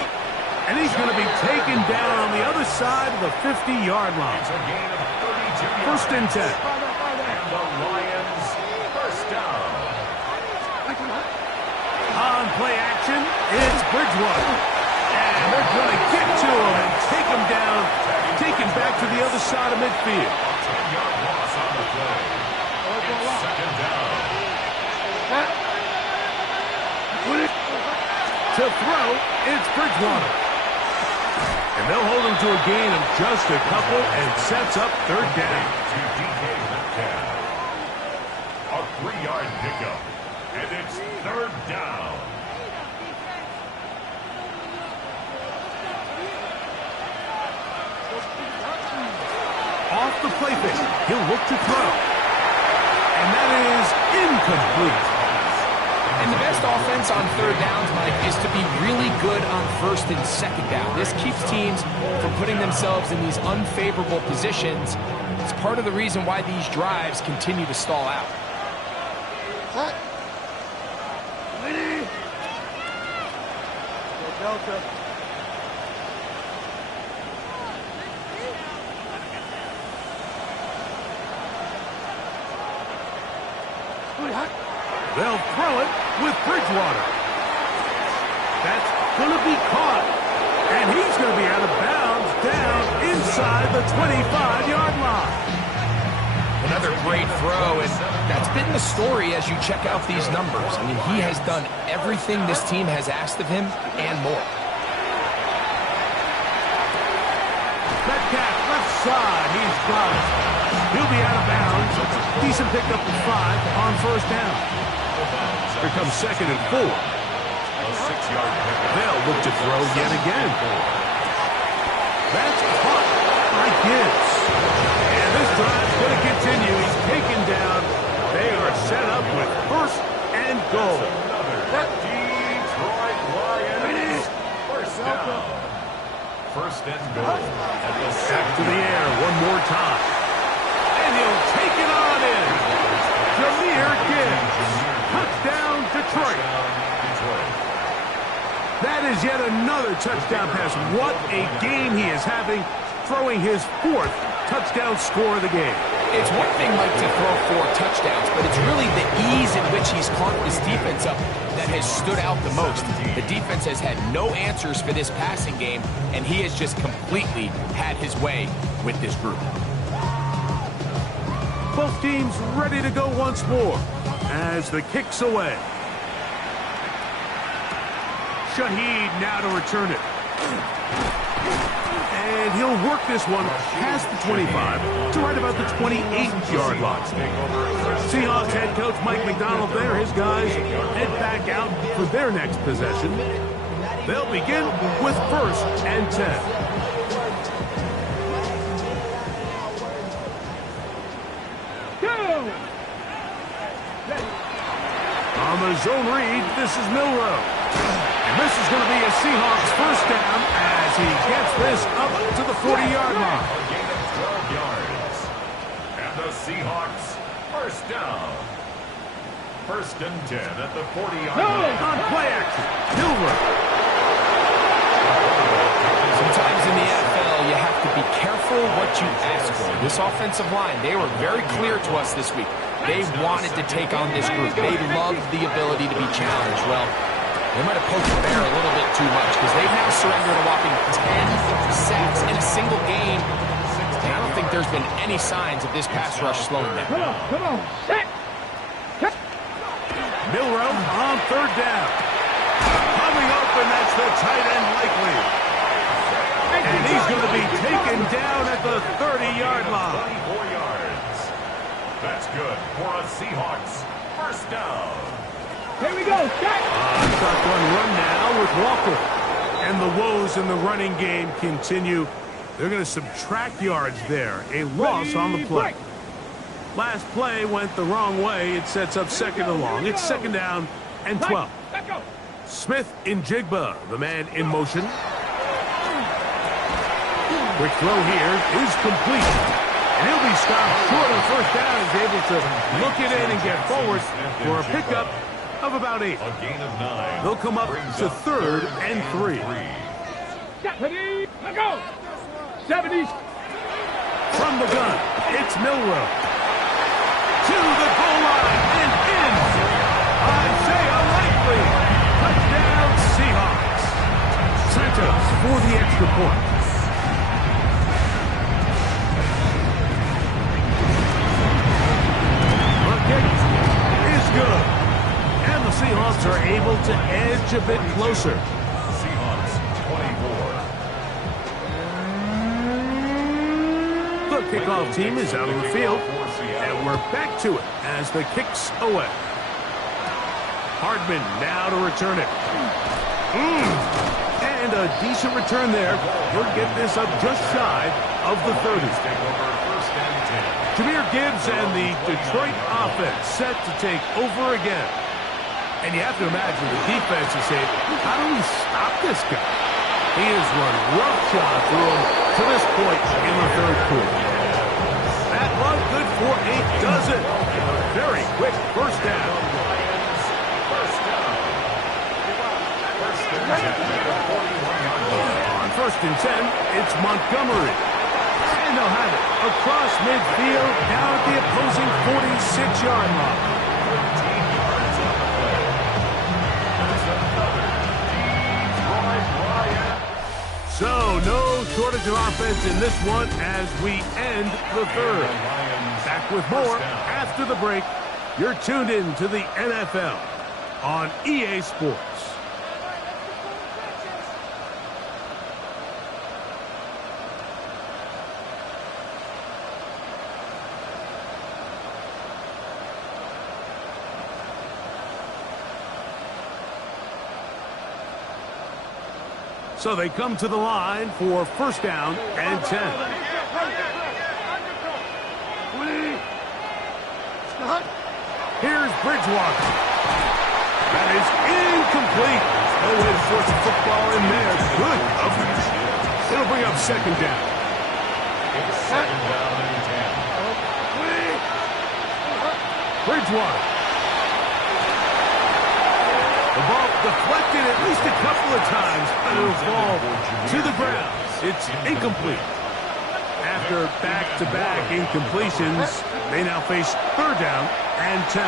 And he's going to be taken down on the other side of the 50-yard line. It's a gain of 32 yards. 1st and 10. And the Lions first down. On play action, it's Bridgewater. And they're going to get to him and take him down, take him back to the other side of midfield. 10-yard loss on the play. It's 2nd down. To throw, it's Bridgewater. And they'll hold him to a gain of just a couple and sets up 3rd down. To DK Metcalf. A 3-yard pickup. And it's 3rd down. Off the play fake, he'll look to throw. And that is incomplete. And the best offense on 3rd downs, Mike, is to be really good on 1st and 2nd down. This keeps teams from putting themselves in these unfavorable positions. It's part of the reason why these drives continue to stall out. They'll throw it with Bridgewater. That's going to be caught. And he's going to be out of bounds down inside the 25-yard line. Another great throw, and that's been the story as you check out these numbers. I mean, he has done everything this team has asked of him and more. Metcalf left side. He's got it. He'll be out of bounds. Decent pickup of 5 on 1st down. Here comes 2nd and 4. A 6-yard pickup. They'll look to throw yet again. That's caught by Gibbs. And this drive's going to continue. He's taken down. They are set up with 1st and goal. Detroit Lions first down. 1st and goal. At the Back to the air one more time. And he'll take it on in. Jahmyr Gibbs. Touchdown, Detroit. That is yet another touchdown pass. What a game he is having, throwing his 4th touchdown score of the game. It's one thing, Mike, to throw 4 touchdowns, but it's really the ease in which he's caught this defense up that has stood out the most. The defense has had no answers for this passing game, and he has just completely had his way with this group. Both teams ready to go once more as the kick's away. Shaheed now to return it. And he'll work this one past the 25 to right about the 28-yard line. Seahawks head coach Mike McDonald there. His guys head back out for their next possession. They'll begin with 1st and 10. On the zone read, this is Milrow. And this is going to be a Seahawks 1st down as he gets this up to the 40-yard line. A gain of 12 yards. And the Seahawks 1st down. 1st and 10 at the 40-yard line. On play action, Milrow. Sometimes in the NFL, you have to to be careful what you ask for. This offensive line, they were very clear to us this week. They wanted to take on this group. They loved the ability to be challenged. Well, they might have poked the bear a little bit too much because they've now surrendered a whopping 10 sacks in a single game. And I don't think there's been any signs of this pass rush slowing down. Come on, set. Milroe on third down. Coming open, that's the tight end likely. And he's going to be taken down at the 30-yard line. 24 yards. That's good for a Seahawks first down. Here we go, set. Shotgun run now with Walker. And the woes in the running game continue. They're going to subtract yards there. A loss on the play. Last play went the wrong way. It sets up second and long. It's second down and 12. Smith in Jigba, the man in motion. Quick throw here is complete. And he'll be stopped short of first down. He's able to look it in and get forward for a pickup of about 8. A gain of 9. They'll come up to third and 3. Ready, go. 70s. From the gun, it's Milroe. To the goal line and in. Isaiah Likely. Touchdown Seahawks. Santos for the extra point. The kick is good. And the Seahawks are able to edge a bit closer. Seahawks 24. The kickoff team is out on the field. And we're back to it as the kick's away. Hardman now to return it. And a decent return there. He'll get this up just shy of the 30. Jahmyr Gibbs and the Detroit offense set to take over again. And you have to imagine the defense is saying, how do we stop this guy? He has run roughshod through him to this point in the third quarter. That one good for a dozen. Very quick first down. On first and 10, it's Montgomery. And they'll have it across midfield down at the opposing 46-yard line. So, no shortage of offense in this one as we end the third. Back with more after the break. You're tuned in to the NFL on EA Sports. So they come to the line for first down and 10. Here's Bridgewater. That is incomplete. No way to force the football in there. Good coverage. It'll bring up second down. It's second down and 10. Bridgewater. The ball deflected at least a couple of times, but it'll fall to the ground. It's incomplete. After back-to-back incompletions, they now face third down and 10.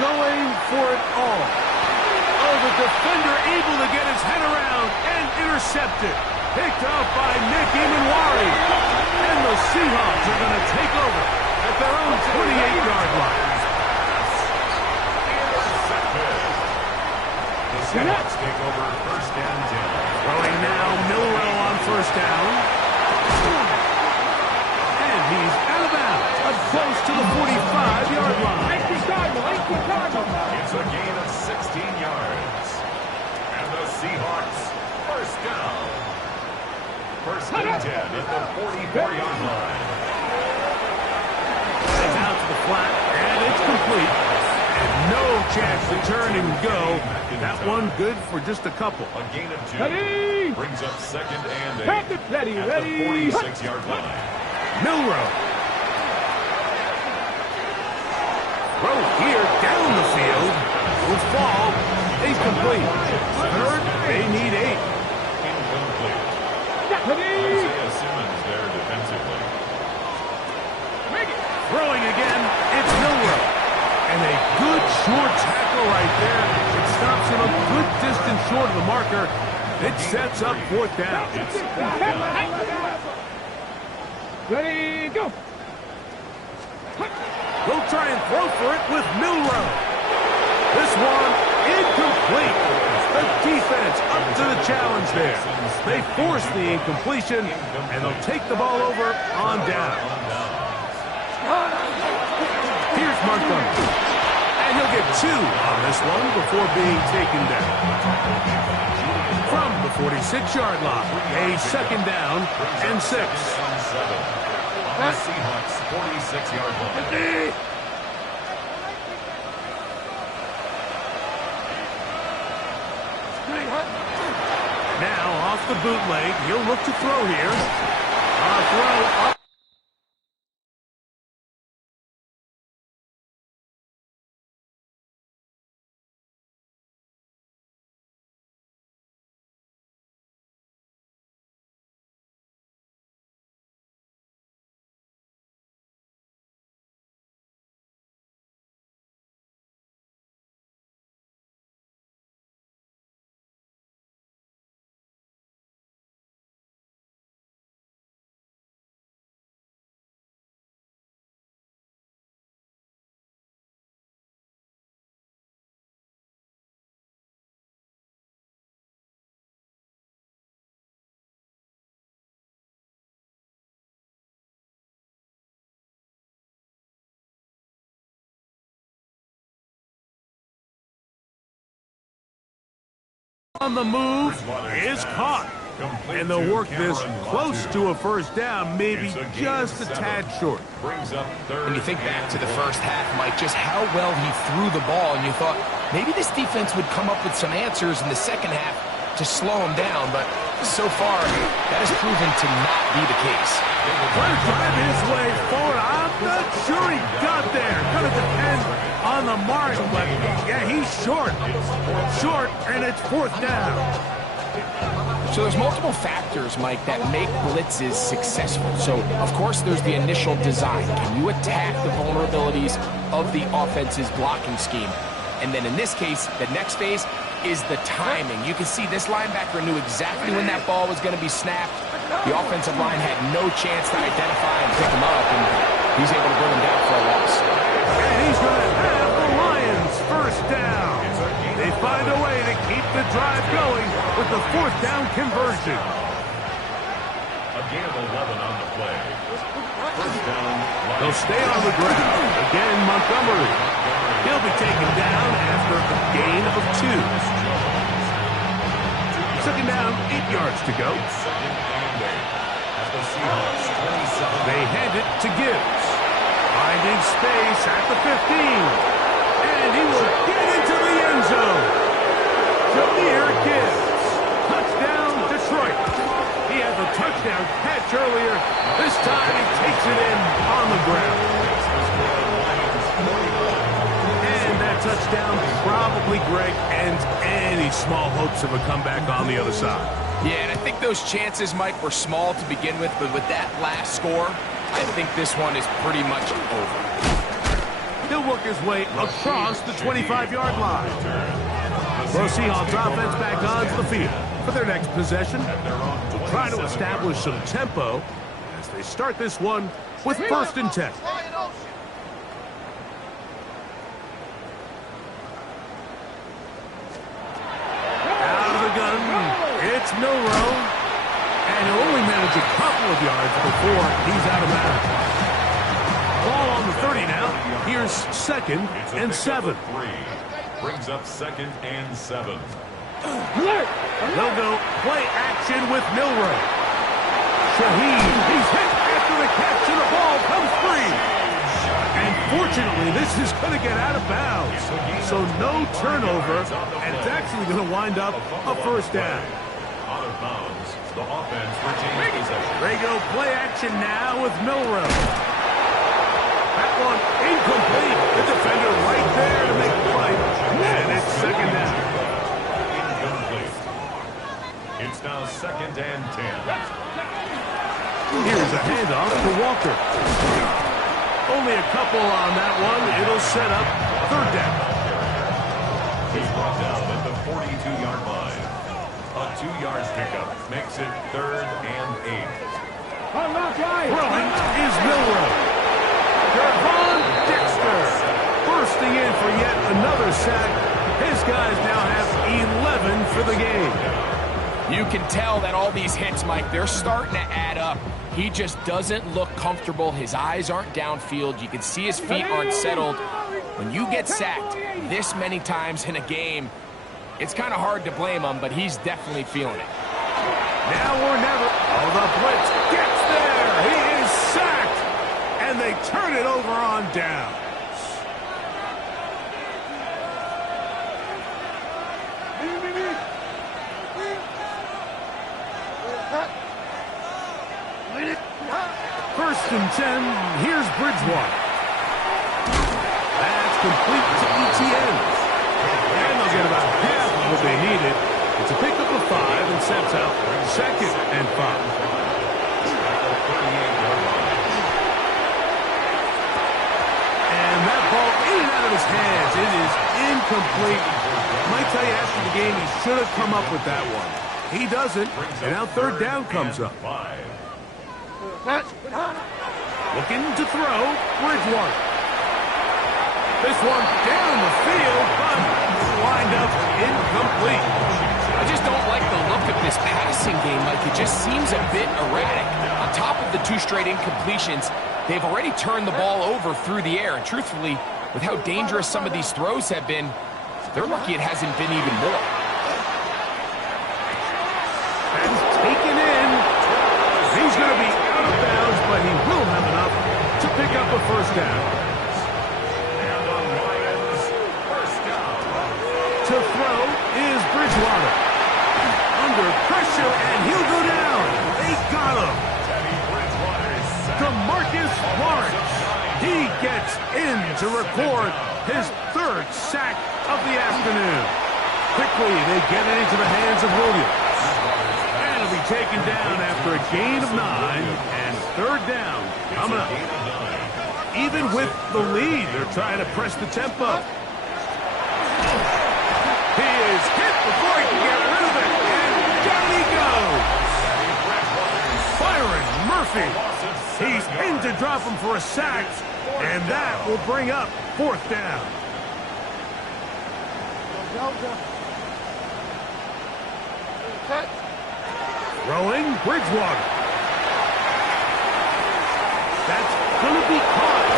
Going for it all. Oh, the defender able to get his head around and intercepted. Picked up by Nick Emanwari. And the Seahawks are going to take over at their own 28-yard line. Seahawks take over first and 10. Throwing now, Milroe on first down. And he's out of bounds, up close to the 45-yard line. It's a gain of 16 yards. And the Seahawks first down. First and 10 at the 44-yard line. It's out to the flat, and it's complete. And no chance to turn and go. That one good for just a couple. A gain of 2. Ready. Brings up second and 8 Ready, at ready. the 46-yard line. Milroe. Throw here down the field. Will fall. He's complete. Third, they need 8. Incomplete. Ready. Isaiah Simmons there defensively. Throwing again, it's Milroe. And a good short tackle right there. It stops him a good distance short of the marker. It sets up fourth down. Ready, go. They'll try and throw for it with Milroe. This one incomplete. The defense up to the challenge there. They force the incompletion, and they'll take the ball over on down. Here's Montgomery. And he'll get 2 on this one before being taken down. From the 46-yard line, a second down and 6. The Seahawks 46-yard line. Now off the bootleg, he'll look to throw here. Throw up. On the move is caught. And they'll work this close to a first down, maybe just a tad short. When you think back to the first half, Mike, just how well he threw the ball, and you thought maybe this defense would come up with some answers in the second half to slow him down, but so far, that has proven to not be the case. Trying to drive his way forward. I'm not sure he got there. Going to depend on the mark, but yeah, he's short. Short, and it's fourth down. So there's multiple factors, Mike, that make blitzes successful. So, of course, there's the initial design. Can you attack the vulnerabilities of the offense's blocking scheme? And then in this case, the next phase is the timing. You can see this linebacker knew exactly when that ball was going to be snapped. The offensive line had no chance to identify and pick him up, and he's able to bring him down for a loss. And he's going to have the Lions first down. They find a way to keep the drive going with the fourth down conversion. A gain of 11 on the play. First down. They'll stay on the ground. Again, Montgomery. He'll be taken down after a gain of 2. Second down, 8 yards to go. They hand it to Gibbs. Finding space at the 15. And he will get into the end zone. Jahmyr Gibbs. Touchdown, Detroit. He had the touchdown catch earlier. This time he takes it in on the ground. And that touchdown probably, Greg, ends any small hopes of a comeback on the other side. Yeah, and I think those chances, Mike, were small to begin with, but with that last score, I think this one is pretty much over. He'll work his way across the 25-yard line. The Seahawks offense back onto the field for their next possession. They'll try to establish some tempo as they start this one with 1st and 10. Out of the gun, it's Milroe. And he'll only manage a couple of yards before he's out of bounds. Ball on the 30 now. Here's 2nd and 7. Brings up 2nd and 7. They'll go play action with Milroe. Shaheed, he's hit after the catch, and the ball comes free. And fortunately, this is going to get out of bounds. So no turnover, and it's actually going to wind up a first down. Out of bounds. The offense retains possession. They go play action now with Milroe. That one incomplete. The defender right there to make the play. And it's 2nd down. Incomplete. It's now 2nd and 10. Here's Only a couple on that one. It'll set up third down. He's brought down at the 42-yard line. A 2-yard pickup makes it 3rd and 8. Throwing is Milroe. Gervon Dexter bursting in for yet another sack. His guys now have 11 for the game. You can tell that all these hits, Mike, they're starting to add up. He just doesn't look comfortable. His eyes aren't downfield. You can see his feet aren't settled. When you get sacked this many times in a game, it's kind of hard to blame him, but he's definitely feeling it. Now or never. Oh, the blitz gets there. He is sacked. And they turn it over on down. First and 10. Here's Bridgewater. That's complete to ETN. And they'll get about half of what they needed. It's a pickup of 5 and sets up 2nd and 5. And that ball in and out of his hands. It is incomplete. Might tell you after the game he should have come up with that one. He doesn't, and now third down comes up. Looking to throw, Bridgewater. This one down the field, but wind up incomplete. I just don't like the look of this passing game, Mike. It just seems a bit erratic. On top of the 2 straight incompletions, they've already turned the ball over through the air. And truthfully, with how dangerous some of these throws have been, they're lucky it hasn't been even more. That's taken in. He's going to be out of bounds, but he will have enough to pick up a first down. And the Lions, first down. To throw is Bridgewater. Under pressure, and he'll go down. They got him. Teddy Bridgewater is sacked. DeMarcus Lawrence. He gets in to record his 3rd sack of the afternoon. Quickly, they get it into the hands of Williams. And it'll be taken down after a gain of 9 and third down coming up. Even with the lead, they're trying to press the tempo. He is hit before he can get rid of it, and down he goes. Byron Murphy. He's in to drop him for a sack, and that will bring up 4th down. Throwing Bridgewater. That's going to be caught.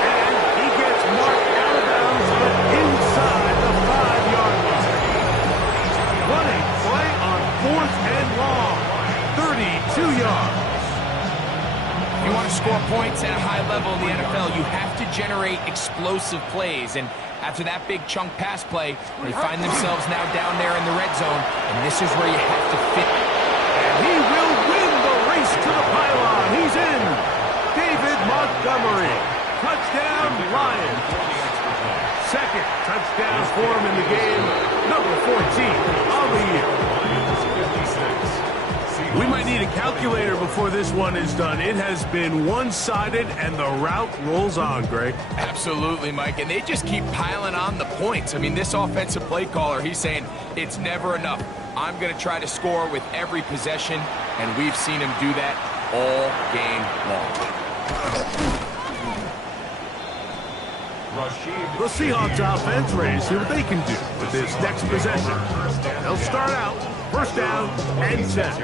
And he gets marked out of bounds, but inside the 5-yard line. Running play on 4th and long. 32 yards. If you want to score points at a high level in the NFL, you have to generate explosive plays. And after that big chunk pass play, they find themselves now down there in the red zone, and this is where you have to fit. And he will win the race to the pylon. He's in. David Montgomery. Touchdown, Lions. 2nd touchdown for him in the game. Number 14 on the year. We might need a calculator before this one is done. It has been one-sided, and the route rolls on, Greg. Absolutely, Mike, and they just keep piling on the points. I mean, this offensive play caller, he's saying it's never enough. I'm going to try to score with every possession, and we've seen him do that all game long. The Seahawks offense ready to see what they can do with this next possession. They'll start out first down and 10.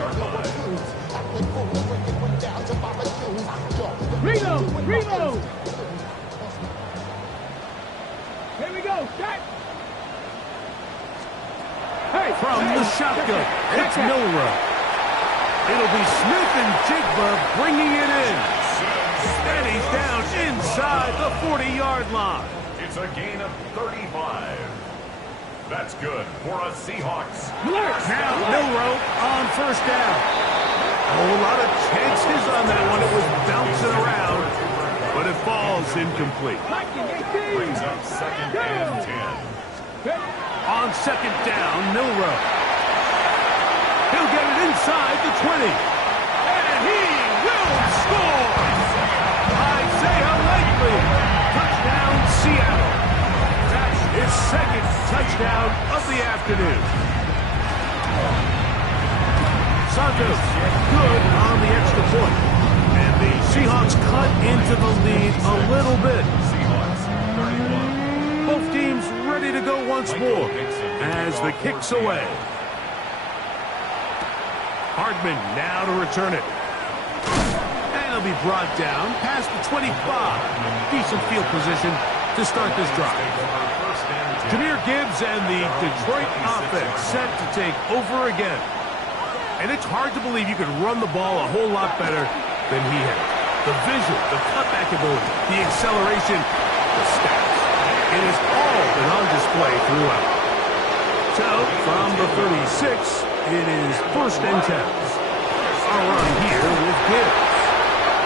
Reload! Here we go, set! Hey, From the shotgun, it's Milroe. It'll be Smith and Jigba bringing it in. And he's down inside the 40-yard line. It's a gain of 35. That's good for a Seahawks. Now Milroe on first down. A whole lot of chances on that one. It was bouncing around, but it falls incomplete. Brings up 2nd and 10. On 2nd down, Milroe. He'll get it inside the 20. And he will score! Isaiah Likely down of the afternoon. Santos, good on the extra point. And the Seahawks cut into the lead a little bit. Seahawks, 31. Both teams ready to go once more as the kick's away. Hardman now to return it. And he'll be brought down past the 25. Decent field position to start this drive. Jahmyr Gibbs and the Detroit offense set to take over again. And it's hard to believe you could run the ball a whole lot better than he had. The vision, the cutback ability, the acceleration, the stats. It has all been on display throughout. So, from the 36, it is 1st and 10. A run here with Gibbs.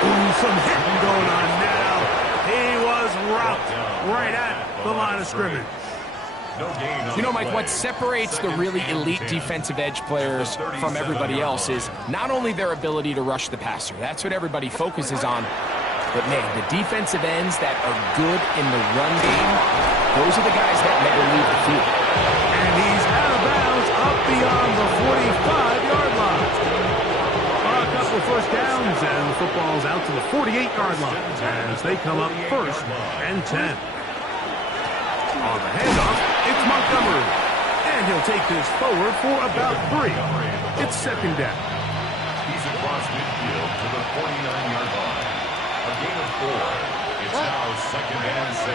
Ooh, some hitting going on now. He was rocked right at the line of scrimmage. You know, Mike, what separates the really elite defensive edge players from everybody else is not only their ability to rush the passer. That's what everybody focuses on. But, man, the defensive ends that are good in the run game, those are the guys that never leave the field. And he's out of bounds up beyond the 45-yard line. A couple of first downs, and the football's out to the 48-yard line as they come up 1st and 10. On the handoff, it's Montgomery. And he'll take this forward for about 3. It's 2nd down. He's across midfield to the 49-yard line. A gain of 4. It's now 2nd and 6.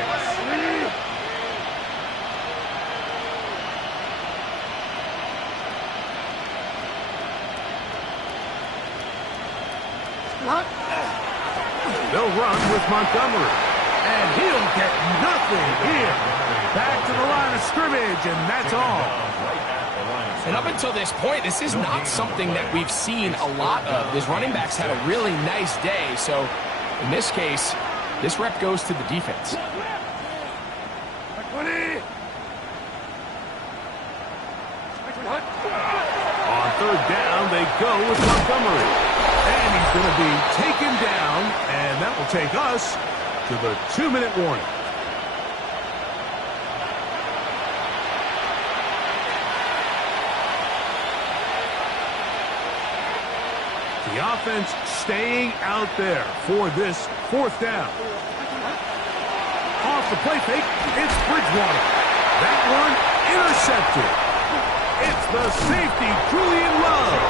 They'll run with Montgomery. And he'll get nothing here. Back to the line of scrimmage, and that's all. And up until this point, this is not something that we've seen a lot of. His running backs had a really nice day, so in this case, this rep goes to the defense. On 3rd down, they go with Montgomery. And he's going to be taken down, and that will take us to the 2-minute warning. The offense staying out there for this 4th down. Off the play fake, it's Bridgewater. That one intercepted. It's the safety, Julian Love.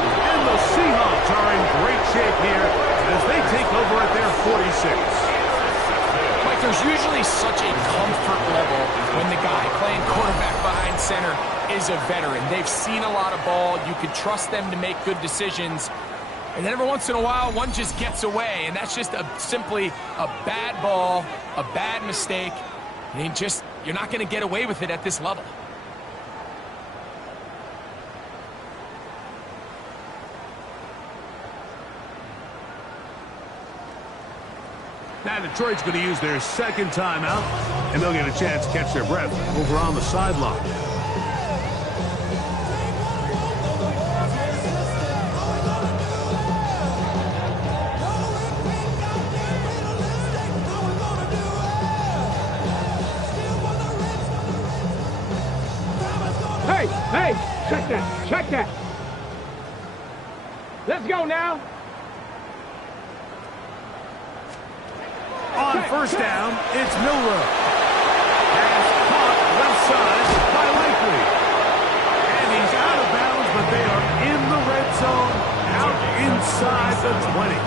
And the Seahawks are in great shape here as they take over at their 46. Mike, there's usually such a comfort level when the guy playing quarterback behind center is a veteran. They've seen a lot of ball. You can trust them to make good decisions. And then every once in a while, one just gets away, and that's just simply a bad ball, a bad mistake. And you're not going to get away with it at this level. Now Detroit's going to use their 2nd timeout, and they'll get a chance to catch their breath over on the sideline. Hey, check that. Let's go now. On 1st down, it's Milroe. Pass caught left side by Likely. And he's out of bounds, but they are in the red zone, out inside the 20.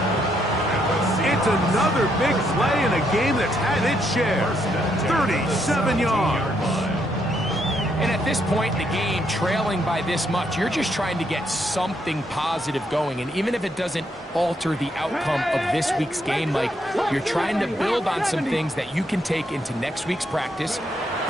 It's another big play in a game that's had its share. 37 yards. And at this point in the game, trailing by this much, you're just trying to get something positive going. And even if it doesn't alter the outcome of this week's game, Mike, you're trying to build on some things that you can take into next week's practice,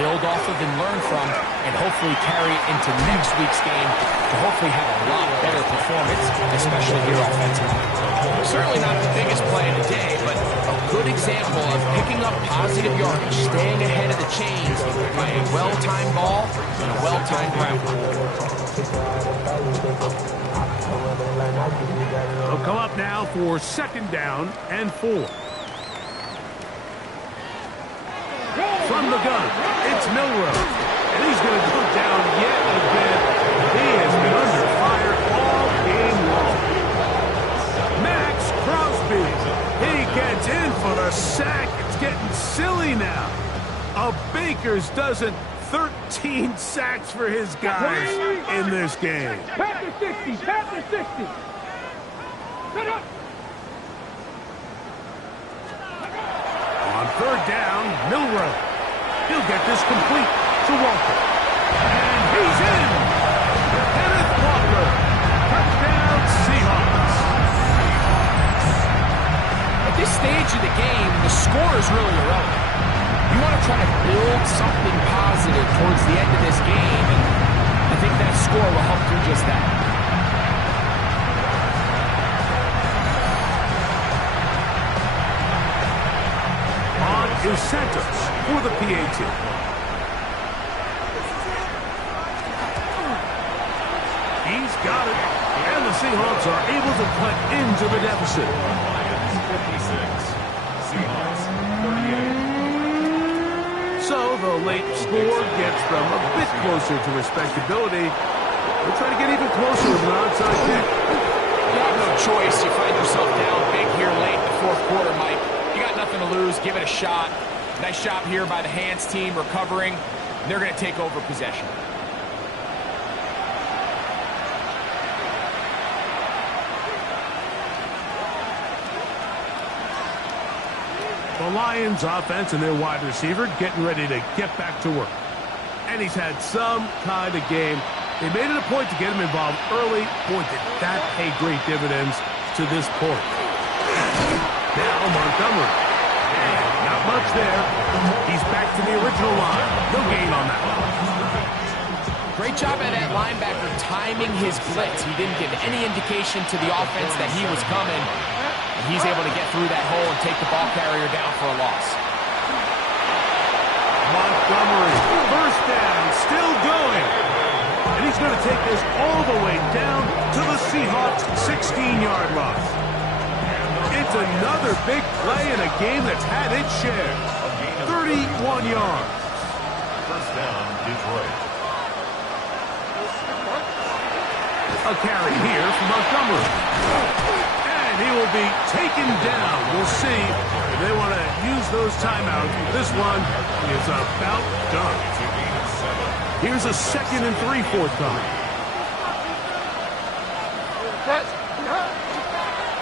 build off of and learn from, and hopefully carry it into next week's game to hopefully have a lot better performance, especially here offensively. Certainly not the biggest play of the day, but a good example of picking up positive yardage, staying ahead of the chains by a well-timed ball and a well-timed route. They'll come up now for 2nd down and 4. From the gun, it's Milroe. And he's going to go down yet again. He has been under fire all game long. Max Crosby. He gets in for the sack. It's getting silly now. A Baker's dozen, 13 sacks for his guys in this game. Pass the 60, pass the 60. Set up. On third down, Milrow. He'll get this complete to Walker. And he's in. Kenneth Walker. Touchdown, Seahawks. At this stage of the game, the score is really irrelevant. You want to try to build something positive towards the end of this game, and I think that score will help do just that. On is Santos for the PAT. He's got it, and the Seahawks are able to cut into the deficit. Lions 56, Seahawks 38. So the late score gets them a bit closer to respectability. They'll try to get even closer with an onside kick. You have no choice. You find yourself down big here late in the fourth quarter, Mike. You got nothing to lose. Give it a shot. Nice job here by the hands team recovering. They're going to take over possession. The Lions offense and their wide receiver getting ready to get back to work. And he's had some kind of game. They made it a point to get him involved early. Boy, did that pay great dividends to this point. Now Montgomery. And not much there. He's back to the original line. No gain on that one. Great job by that linebacker timing his blitz. He didn't give any indication to the offense that he was coming. And he's able to get through that hole and take the ball carrier down for a loss. Montgomery, first down, still going. And he's going to take this all the way down to the Seahawks' 16-yard line. It's another big play in a game that's had its share. 31 yards. First down, Detroit. A carry here from Montgomery. And he will be taken down. We'll see if they want to use those timeouts. This one is about done. Here's a 2nd and 3 fourth time.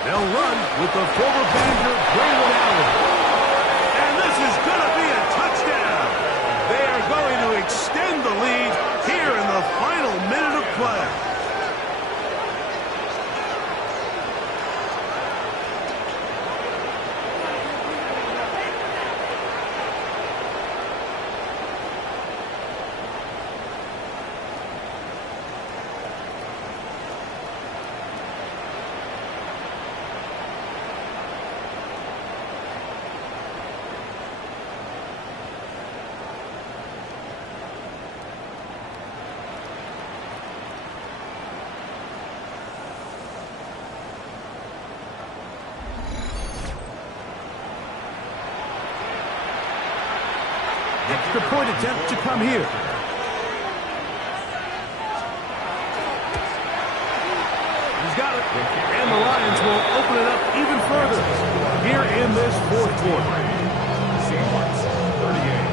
They'll run with the former Badger, Braylon Allen. And this is going to be a touchdown. They are going to extend the lead here in the final minute of play. Extra point attempt to come here. He's got it. And the Lions will open it up even further here in this fourth quarter. Seahawks 38.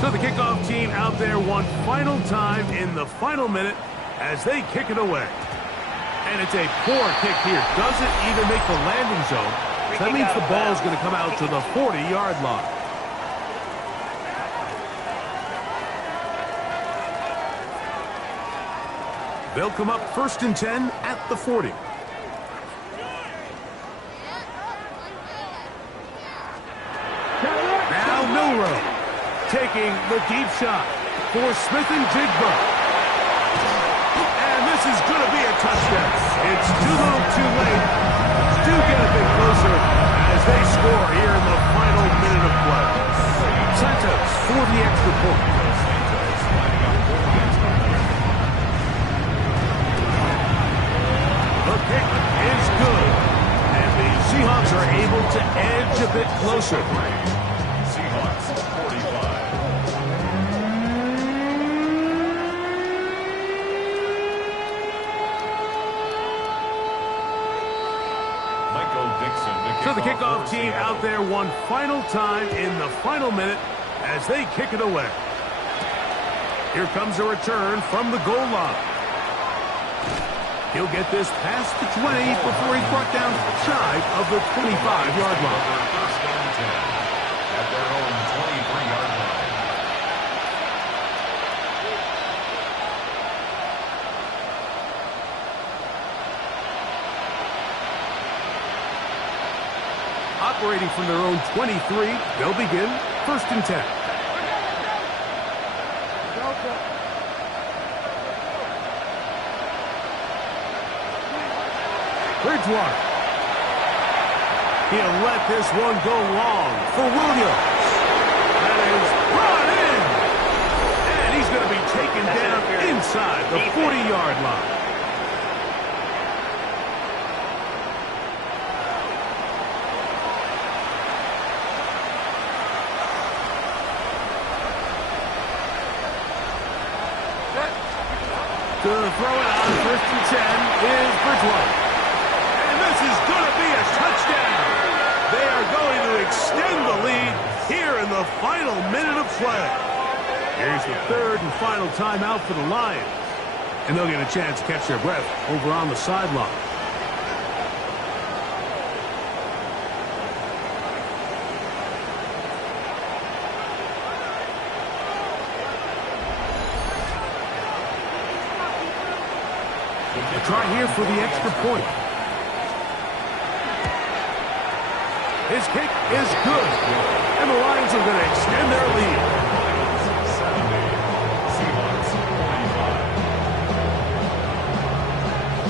So the kickoff team out there one final time in the final minute as they kick it away. And it's a poor kick here. Doesn't even make the landing zone. So that means the ball is going to come out to the 40-yard line. They'll come up 1st and 10 at the 40. Now Milrow taking the deep shot for Smith and Jigba. And this is going to be a touchdown. It's too little too late. Do get a bit closer as they score here in the final minute of play. Santos for the extra point. are able to edge a bit closer. Seahawks 45. So the kickoff team out there one final time in the final minute as they kick it away. Here comes a return from the goal line. He'll get this past the 20 before he's brought down shy of the 25-yard line. First and 10 at their own 23-yard line. Operating from their own 23, they'll begin first and 10. Bridgewater. He'll let this one go long for Williams. That is brought in. And he's going to be taken down inside the 40-yard line. To throw it on first and 10 is Bridgewater. And this is going to be a touchdown. They are going to extend the lead here in the final minute of play. Here's the third and final timeout for the Lions. And they'll get a chance to catch their breath over on the sideline. Try here for the extra point. His kick is good. And the Lions are going to extend their lead.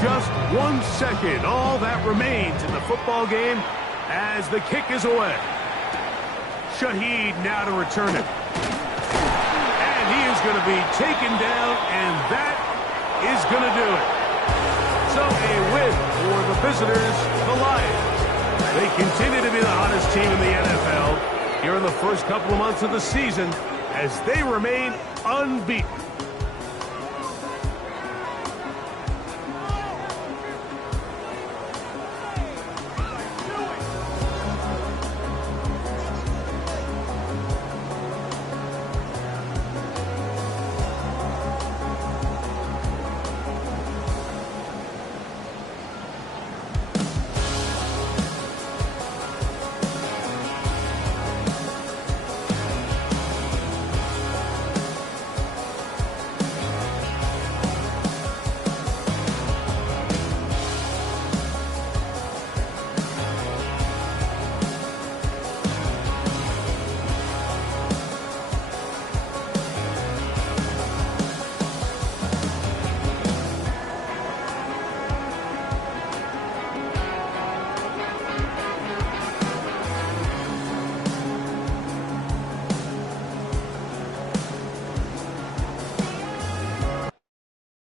Just 1 second. All that remains in the football game as the kick is away. Shaheed now to return it. And he is going to be taken down, and that is going to do it. So a win for the visitors, the Lions. They continue to be the hottest team in the NFL here in the first couple of months of the season as they remain unbeaten.